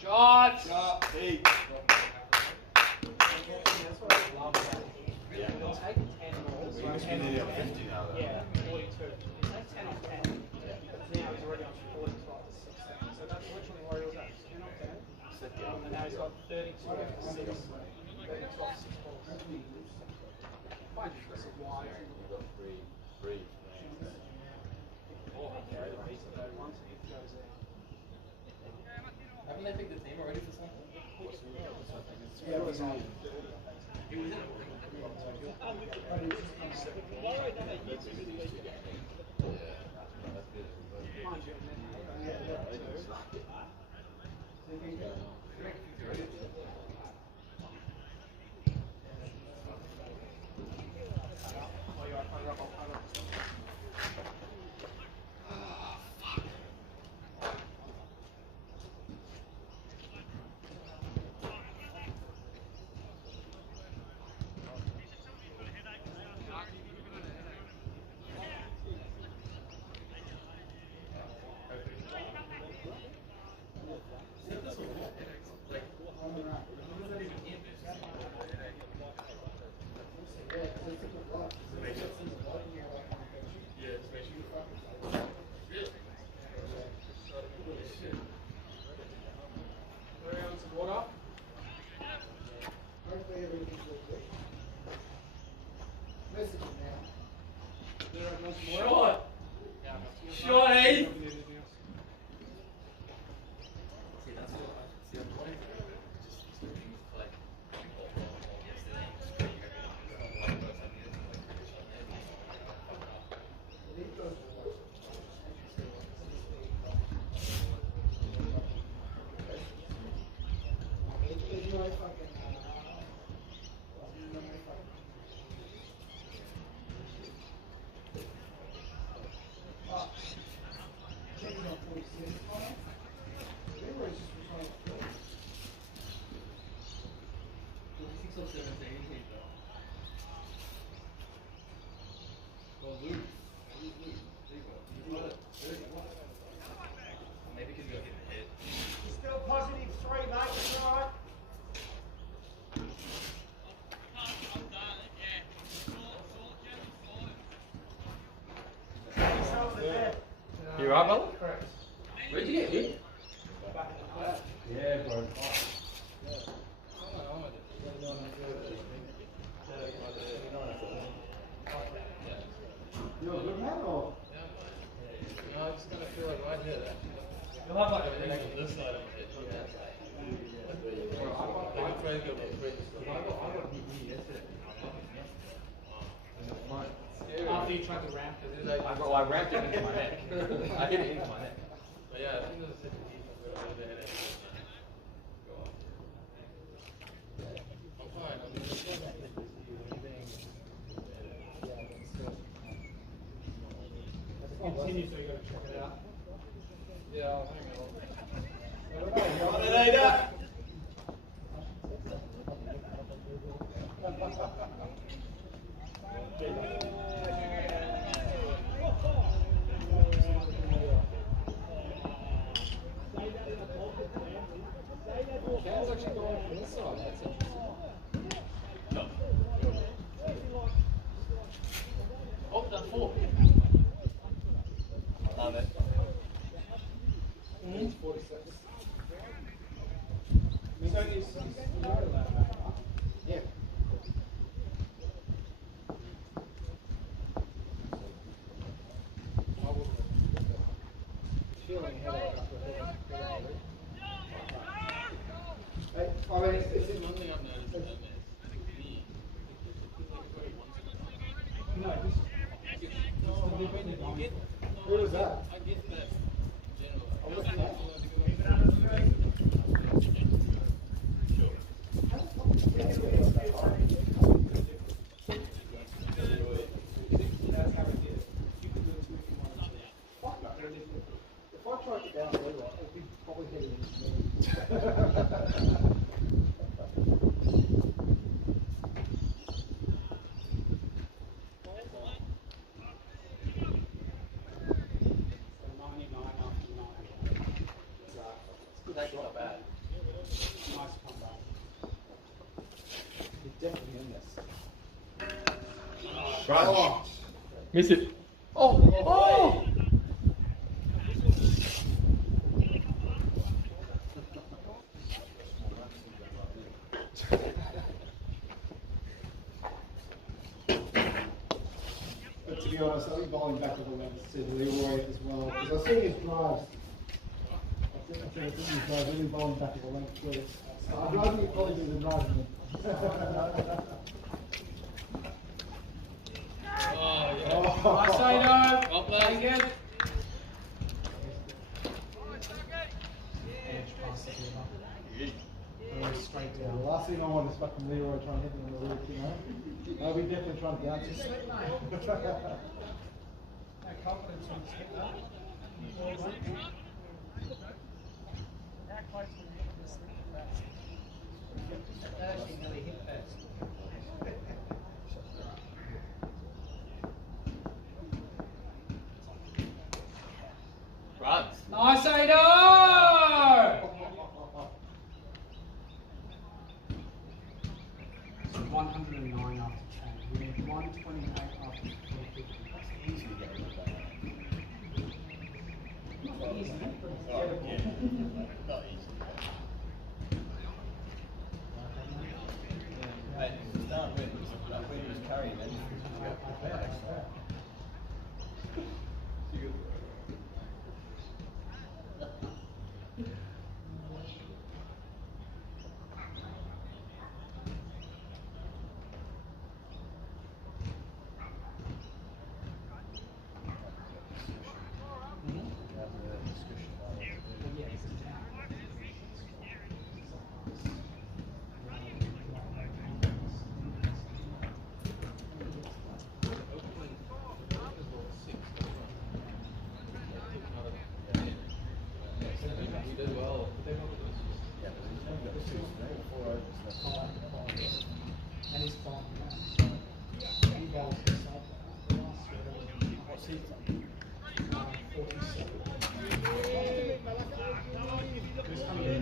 Shots! Shot. Hey. We'll take 10 balls. You must be nearly on 50 now, though. Yeah, 42. Take 10 off 10. Now he's already on 45 to 16. So that's literally where he was at. 10 off 10. And now he's got 32 off 6. 32 off 6 balls. Quite impressive wide. Three. Once he goes out. Haven't they picked the team already for something? Yeah, it was on. He was in it. Mind you, Shorty! Still positive 3, mate. It's all right. Yourselves are there. You right, Bella? Correct. Where'd you get hit? Yeah, bro. You're a good man, or? No, I just kind of feel like right here. You'll have like a ring on this side of it. After you tried to ramp it. I ramped it into my neck. I hit it into my neck. But yeah, I think there's a second piece of it over there. I'm fine. I'm just Continue, so you got to check it out. yeah, I'll hang Cam's actually going from this side. That's interesting. Oh, that's 4. Love it. It's 46. So is Yeah. Feeling headache after a Hey, I mean, it's One thing I've noticed with them is no, just who was that? I get that general. I'm looking at. If I tried to down there, it'd be probably heading into me. That's not bad. nice comeback. You're definitely in this. Right. Miss it. Oh! Oh! But to be honest, I think bowling back to the left to Leroy as well, because I see his drives. I think his drives really bowling back to the length first. I'd rather you probably do the drive than Oh, yeah. Oh. I say no. Well played. Again. straight down. The last thing I want is fucking Leroy trying to hit me on the roof, you know? I'll be definitely trying to bounce it. No confidence on the spin though. How close will you hit this thing with that? Actually nearly hit that. Runs. Nice, Ado! 109 after 10. We need 128 after 10. That's easy to get rid of that. Not easy, but Not easy. Mate, start with when he was carrying it. And he's fine. He bowls the side. What's he done? 47. He's coming in.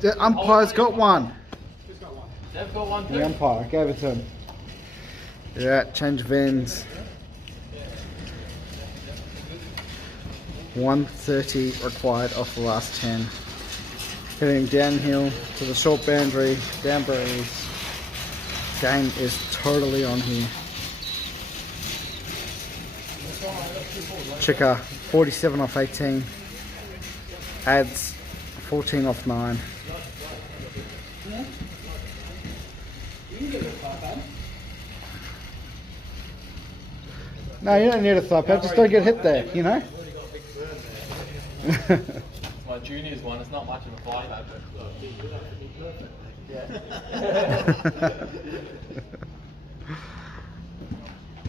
The umpire's got one. Who's got one? They've got one The umpire gave it to him. Yeah, change of ends. 130 required off the last 10. Heading downhill to the short boundary, down breeze. Game is totally on here. Chicker, 47 off 18. Adds 14 off 9. No, you don't need a thigh pad, just don't get hit there, you know? My juniors one, it's not much of a fight.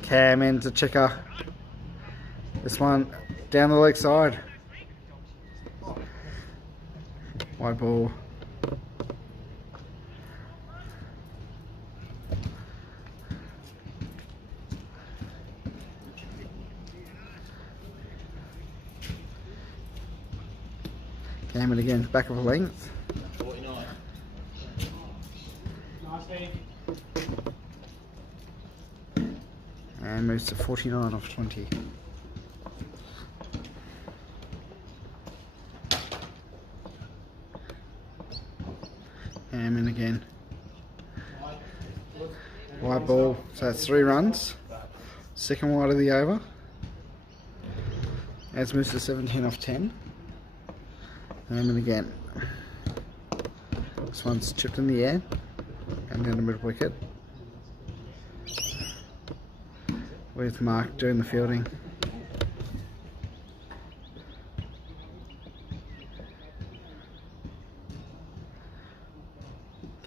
Cam into Chicker. This one down the leg side. Wide ball. Cam it again, back of a length. 49. Nice, Steve. And moves to 49 off 20. Ham in again. White ball, so that's 3 runs. Second wide of the over. As moves to 17 off 10. Ham in again. This one's chipped in the air and down the mid wicket. With Mark doing the fielding.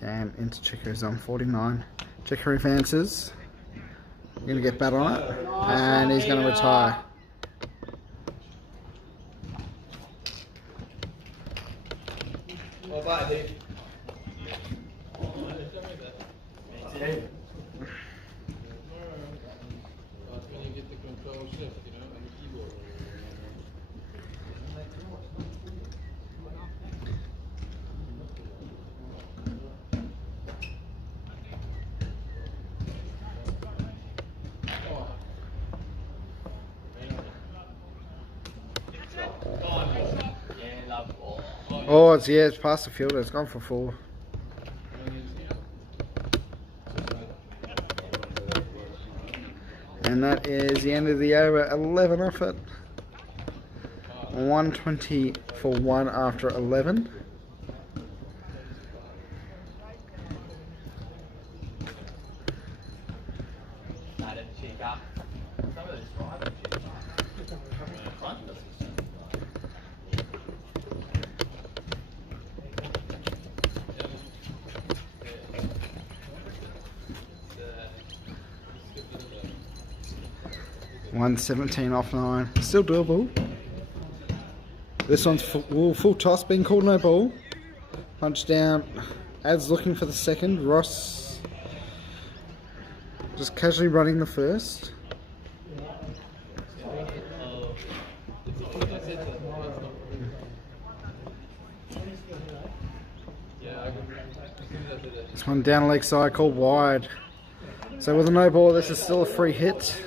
Cam into Chicker is on 49. Chicker advances. Going to get bat on it. And he's going to retire. Well, bye, Dave. Oh, it's past the fielder. It's gone for 4. And that is the end of the over. 11 off it. 120 for 1 after 11. One 17 off 9. Still doable. This one's full toss, being called no ball. Punch down. Ad's looking for the second. Ross just casually running the first. This one down leg side, called wide. So with a no ball, this is still a free hit.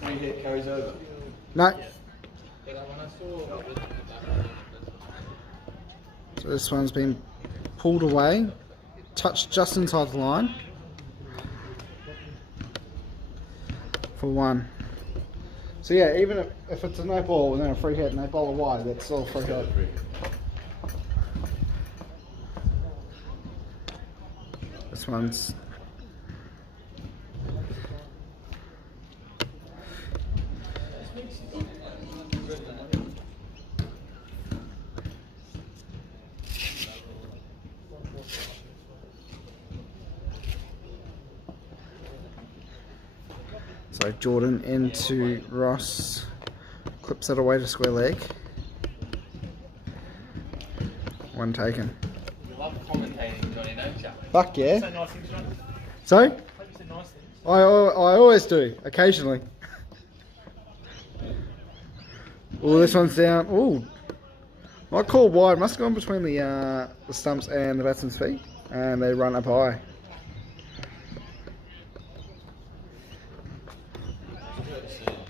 Free hit carries over. No. So this one's been pulled away, touched just inside the line for 1. So yeah, even if it's a no ball and then a free hit and they bowl a wide, that's still a free hit. This one's Sorry, Jordan into Ross. Clips that away to square leg. One taken. You love commentating, Johnny, don't you? Fuck yeah. Say nice things, Johnny. Sorry? Hope you said nice things. I always do, occasionally. Oh, this one's down. Oh, not called wide. Must have gone between the stumps and the batsman's feet, and they run up high.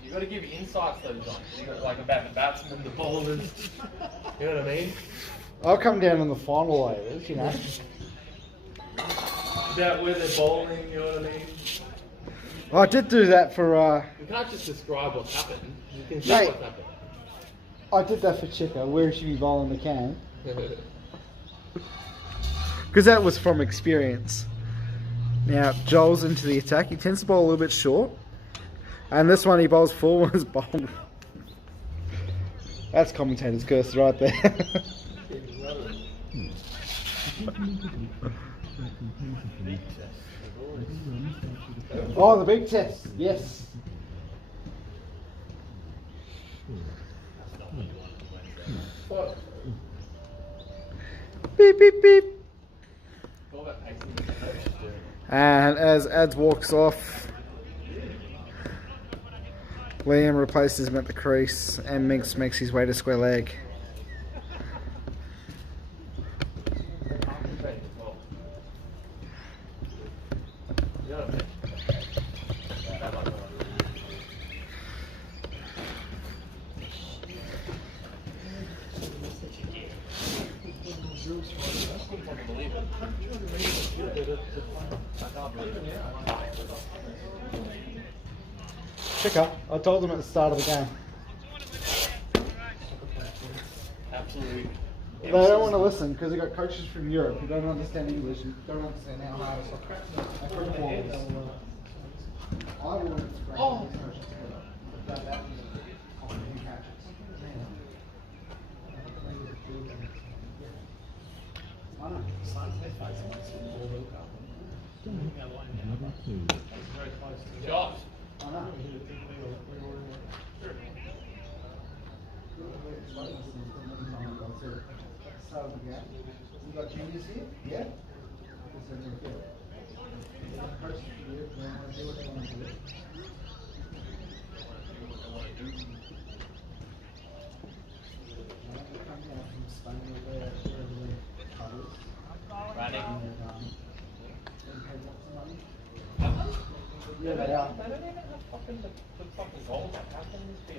You got to give insights though, John. You got like about the batsmen, the bowlers. You know what I mean? I'll come down in the final layers, you know. About where they're bowling. You know what I mean? I did do that for. You can't just describe what's happened. You can see Mate. what's happened. I did that for Chica. Where should be bowling the can? Because that was from experience. Now Joel's into the attack. He tends to bowl a little bit short, and this one he bowls forwards. Bowled. That's commentator's curse right there. Oh, the big test. Yes. Beep beep beep. And as Ads walks off, Liam replaces him at the crease, and Minx makes his way to square leg. Chica, I told them at the start of the game. Absolutely. They don't want to listen because they've got coaches from Europe who don't understand English and don't understand how hard it's Oh. Josh. You got juniors here? Yeah? Yeah, they are. They don't even have fucking the fucking goals. How can this be?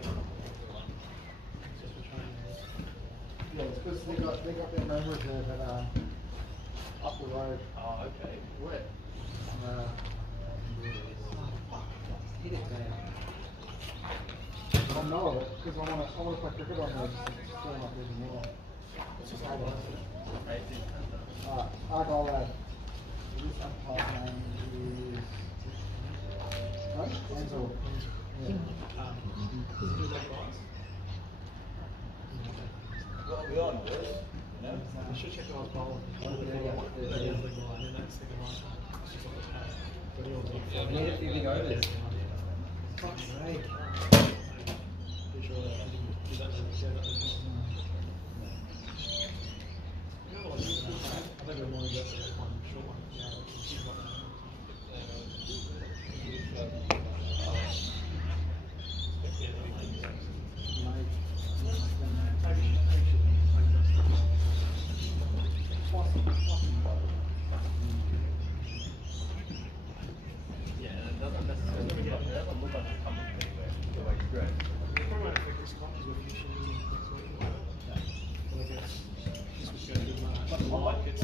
Yeah, it's because they got their members there that up the road. Oh, okay. Where? Hit it down. I know it because I want to play cricket on there just to fill up even more. It's just how our goal lad. This umpire name is right? Enzo. Yeah. What are we on, boys? No? You should check out bowling. We need a few big overs. Fuck's sake. Yeah, it doesn't necessarily look like it's coming anywhere. The way you dress. I don't want this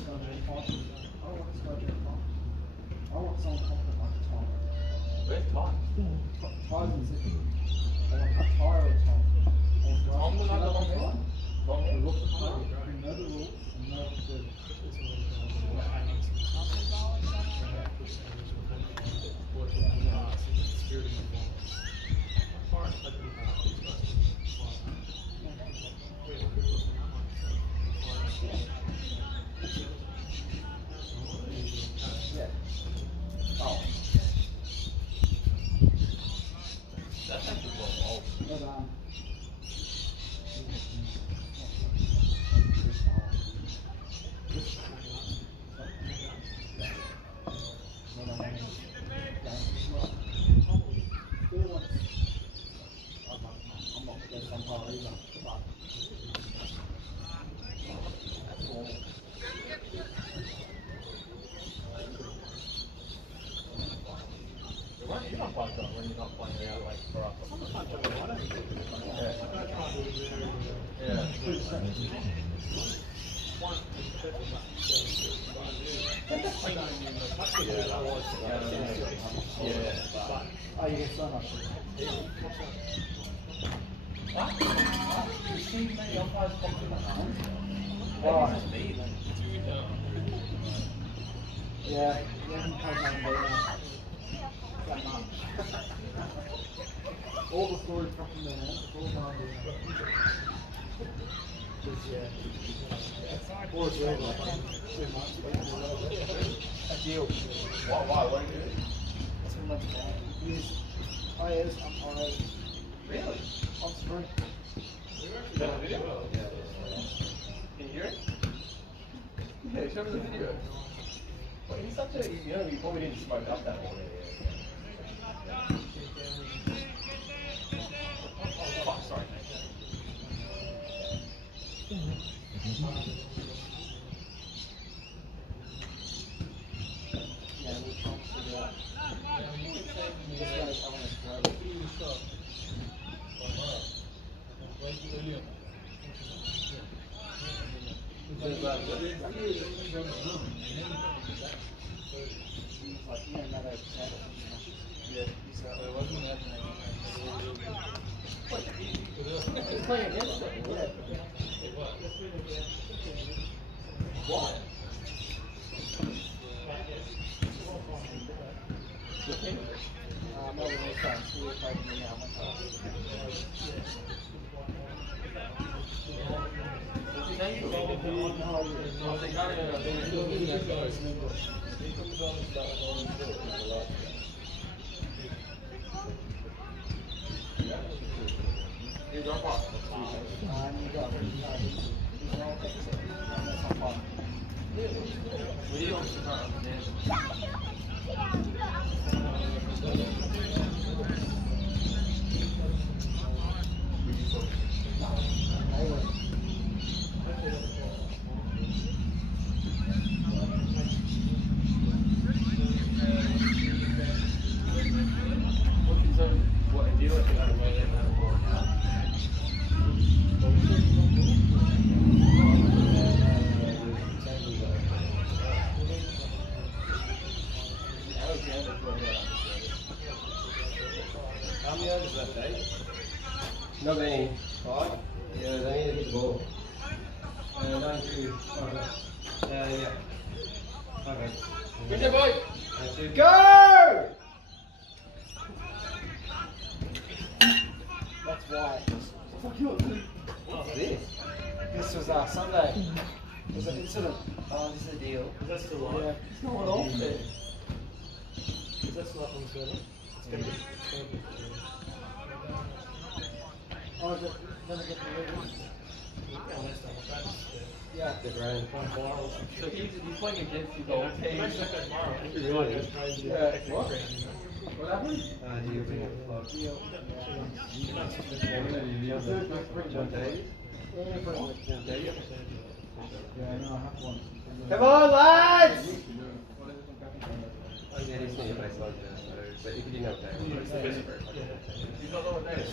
guy doing fast. I don't want this guy doing fast. I want someone confident like Tom. Where's Ty? Ty's in second. I want a Ty or a Tom. Tom was under long hair? Long hair? We know the rules and know what to do. Yeah. Oh. But, I'm not the best umpire either, but You're not quite done when you're not playing the other way for us. oh, you get so much. You see many umpires come to that now? Right. It's me then. Yeah, you haven't played that that much. All the stories come from there, it's all going or it's really like 2 months. A deal. Why? What do you do? That's how much I use players, umpires, Really? on screen. Is that a video? Can you hear it? Yeah, show me the video. Well, he's such a, you know, he probably didn't smoke up that morning. Oh, sorry. Yeah, we're trying to figure out. This guy's having a stroke. He's like, you don't know that Yeah. he's playing against it. Yeah. Why? Melbourne was trying to see if I can now. What's his name? Oh, they got You drop off. You got he's not fixing it. That's not fun. What do you want to try? What do you want to try? How many overs left, Dave? Not many. 5? Yeah, they need to hit the ball. 9 2. Yeah. Okay. Good job, boy! That's it. Go! That's why. What's this? This was Sunday. It was an incident. Oh, this is a deal. Is that still on? Yeah. It's not off there. Is that still up on the server? It's going to be. Oh, is it gonna get the lead? Yeah. The grand. So he's playing against his old team. Really? Yeah. What? What happened? Do you bring up the club? John Davies? John Davies? Yeah, no, I have one. Come on, lads! Yeah, he's not your base like that, so, but if you didn't have that, You don't know what that is.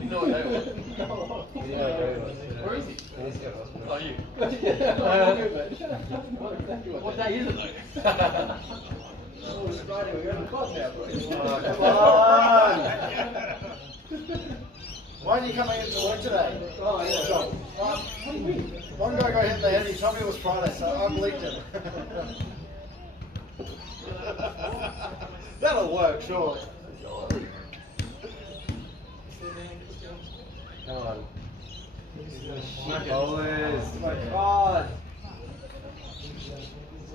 You know what that is. you didn't know what that was. Where is he? He needs to go to hospital. Oh, you. What What day is it though? Oh, it's Friday, we're going to the club now, boys. Come on! Why are you coming into work today? Oh, yeah. John. One guy got hit in the head, he told me it was Friday, so I believed him. That'll work, surely. Come on. Shit bowlers. Oh my god.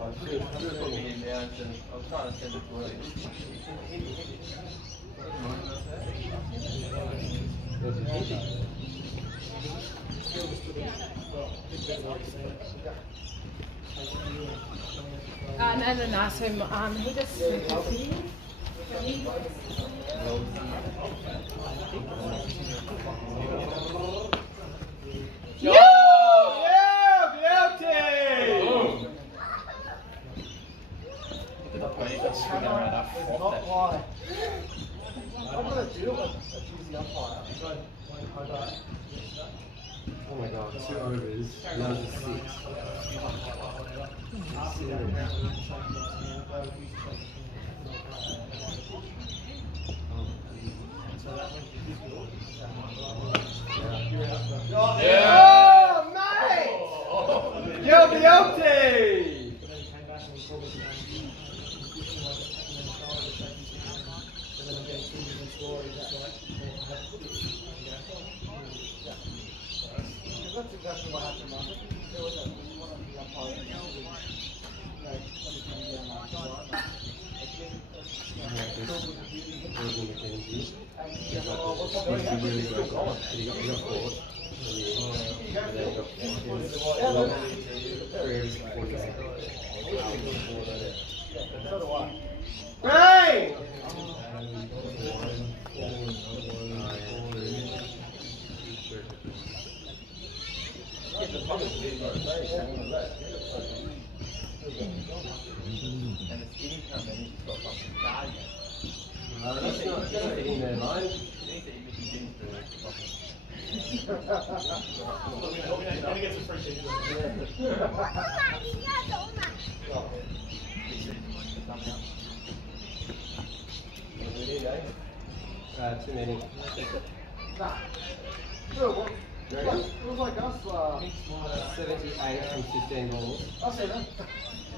I'm just putting him down and I was trying to send it to him. No. So he just. Not high. I'm going to do it when it's the umpire. Oh my god, 2 overs, down to 6. Yeah, mate! Guilty! That's exactly what happened last week. There was one of the umpires that came Right! And the skinny come in, he's got fucking guard. That's not hitting their line. He needs to eat Mickey D's for We're going to get some free chicken. too many. Nah. Sure, what? It was like us, 78 from 15 balls. I see that.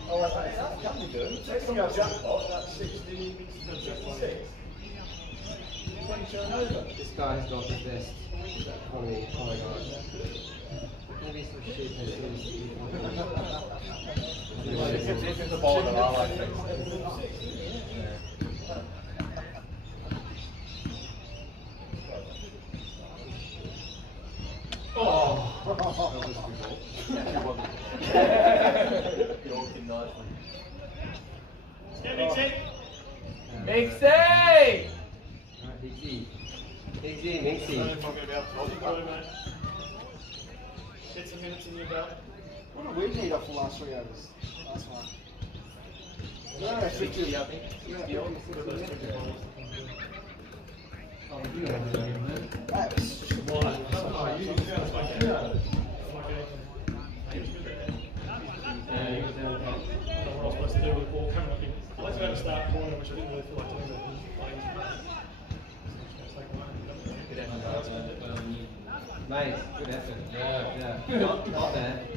Oh, wait, that can be good. Next time I jackpot, that's 60, 66. 20 turnover. This guy has got the best economy. Oh my god. Maybe some shit has This is the ball that I like. Oh! Mixie! Alright, Mixie. Get some minutes in your belt. What did we need up for last 3 overs? Last one. Yeah, 60, I think. 60 on. that was What I was supposed to do with the ball coming up in. Let's go to start corner, which I didn't really feel like doing. Nice, good effort. Yeah. Not bad.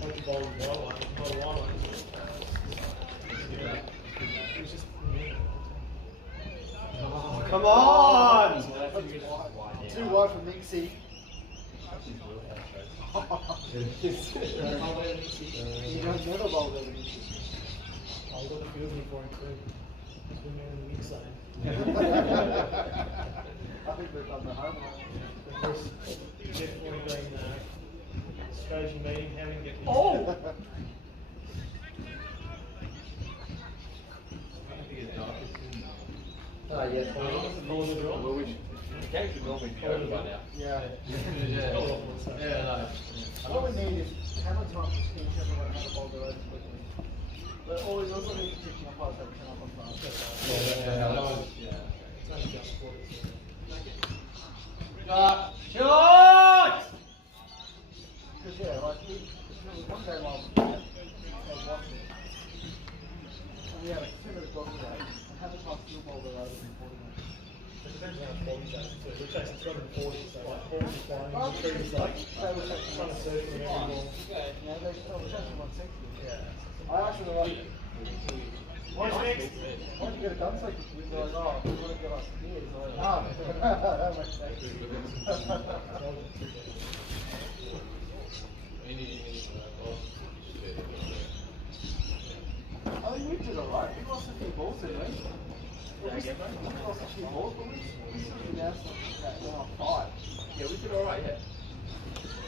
Once you bowl the wild one, not a wild one. It was just. Oh, come on! 2 wide from Nixie. You don't never bowl over Nixie. I got the fielding for him too. He's been there in the mid zone. I think they've done the home Of course, definitely been strategy meeting, how we can get things. Oh! Yes. Follow the draw. Well, the game should normally be over by now. Yeah. Yeah, What we need is hammer time to teach everyone how to bowl their own quickly. But always also need to teach your umpires how to turn up on time. It's only just for Shot! Because yeah, like there was one game I was watching, and we had a 2-minute block today, and hammer time still bowl their own in 40 minutes. It depends on how the ball chasing too. We're chasing 240, so like balls are flying, and the tree is like They were chasing trying to circle every ball. Yeah, they were chasing 160. Yeah. I actually like. What's next? Why don't you get it done so quickly? They're like, oh, we want to give us beers. That makes sense. I think we did alright. We lost a few balls, didn't we? We lost a few balls, but we still did our stuff. We're on 5. Yeah, we did alright, yeah.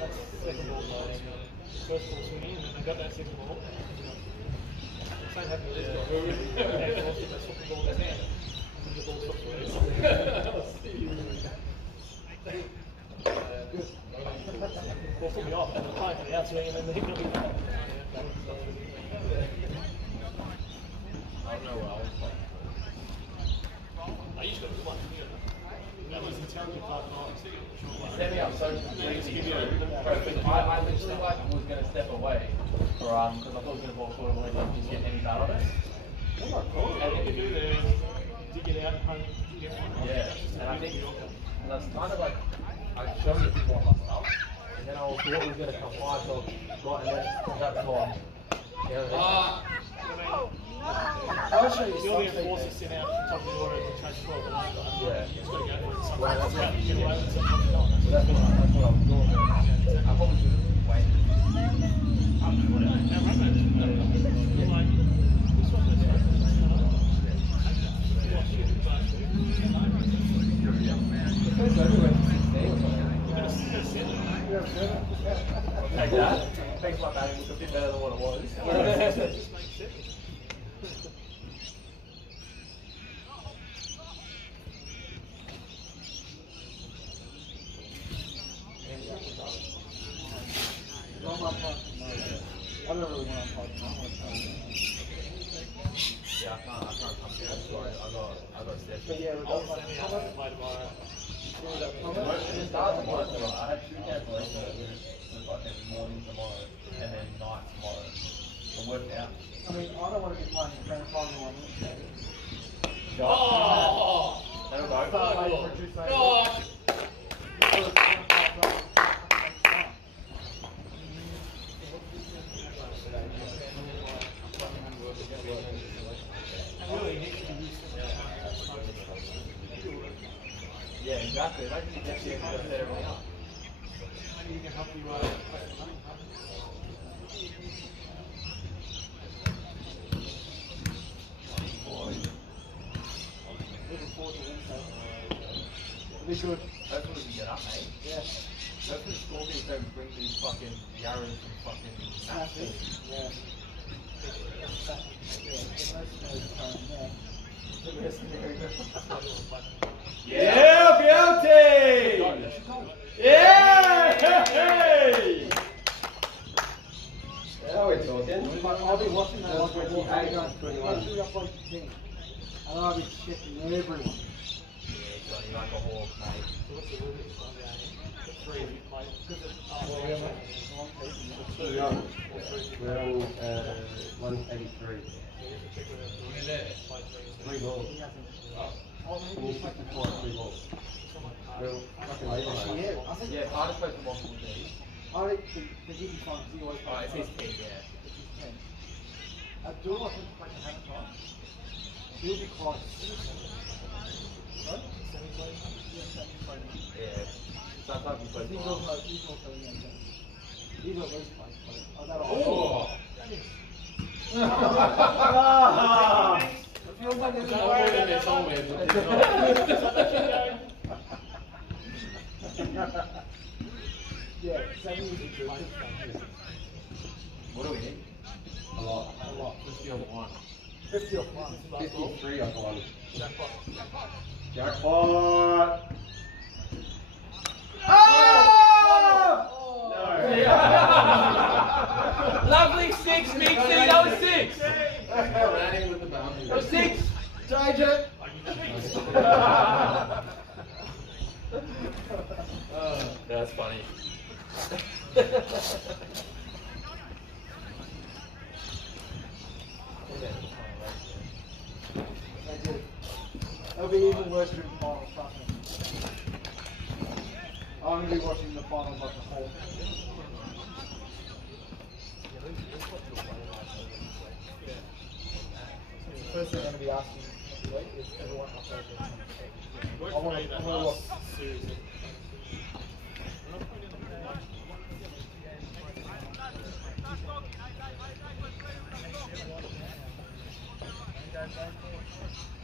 That's the second ball. First ball swinging, and they got that second ball. Same happened with this guy. They lost it, they swapped the ball in his hand. And the ball stopped swinging. Ball took me off, and the playing for the outswing, and then he got me back. I don't know where I was playing. I used to have one. That was intelligent part of Set me up so completely. I literally like was going to step away, because I thought it was going to ball forward away, like just get any bat on it. And what you do there is dig it out and home. Yeah, and I think that's kind of like I showed you a bit more of my stuff, and then I thought it was going to come high, so right, and then that's gone. I'll show you You're the something. enforcer sent out from top of the order and change the order. Yeah. It's got to go for it. Some Well, that's get right. away with it, some don't. So that's what I was doing. I probably should have waited. Now, run that. Like, this one was right. First over went 16 or something. Take that. Thanks my batting was a bit better than what it was. Just make sense. I don't really want to play tomorrow. Yeah, I can't come here. That's why I got steps. But yeah, we've got like, how much? Play tomorrow. It starts tomorrow, so I had 2 cancellations for fucking morning tomorrow and then night tomorrow. It worked out. I mean, I don't want to be playing the grand final on Wednesday. Oh! There we go. Start waiting for Tuesday. Gosh! Yeah, exactly. Imagine you get here and set everything up. Maybe we can help you Looking forward to Wednesday. It'll be good. Hopefully we can get up, mate. Yeah. Hopefully Scorpions don't bring these fucking Yarras from fucking Snappy. Yeah. Yeah, beauty! Yeah! Hey! Now we're talking. I'll be watching that like a walk I'll be up like 10. And I'll be checking everyone. Yeah, Johnny, like a hawk, mate. what's the limit on the three if you play? We're on 183. 3 balls. And you 64 at 3 balls. We're fucking late on that. Yeah, I think Yeah, hardest place to watch will be. I think the Gibby fund is always Oh, it says 10, yeah. 10. Abdul, I think, like a hand time. He'll be close. Right? Yeah. Sometimes we play He's also in that game. He's at least place, but I don't Oh! It feels like there's Don't worry about that Yeah, 70 is a good What do we need? A lot. A lot. 50 on 1. 50 off one. 53 off 1. Jackpot. Jackpot! Lovely 6, Mixie, that was 6! Running with the boundary. That was 6! JJ! That's funny. They did. It'll be even worse during the finals, trust me. I'm going to be watching the finals like a whole. The first thing I'm going to be asking next week is everyone upload their team. I want to watch. go for it.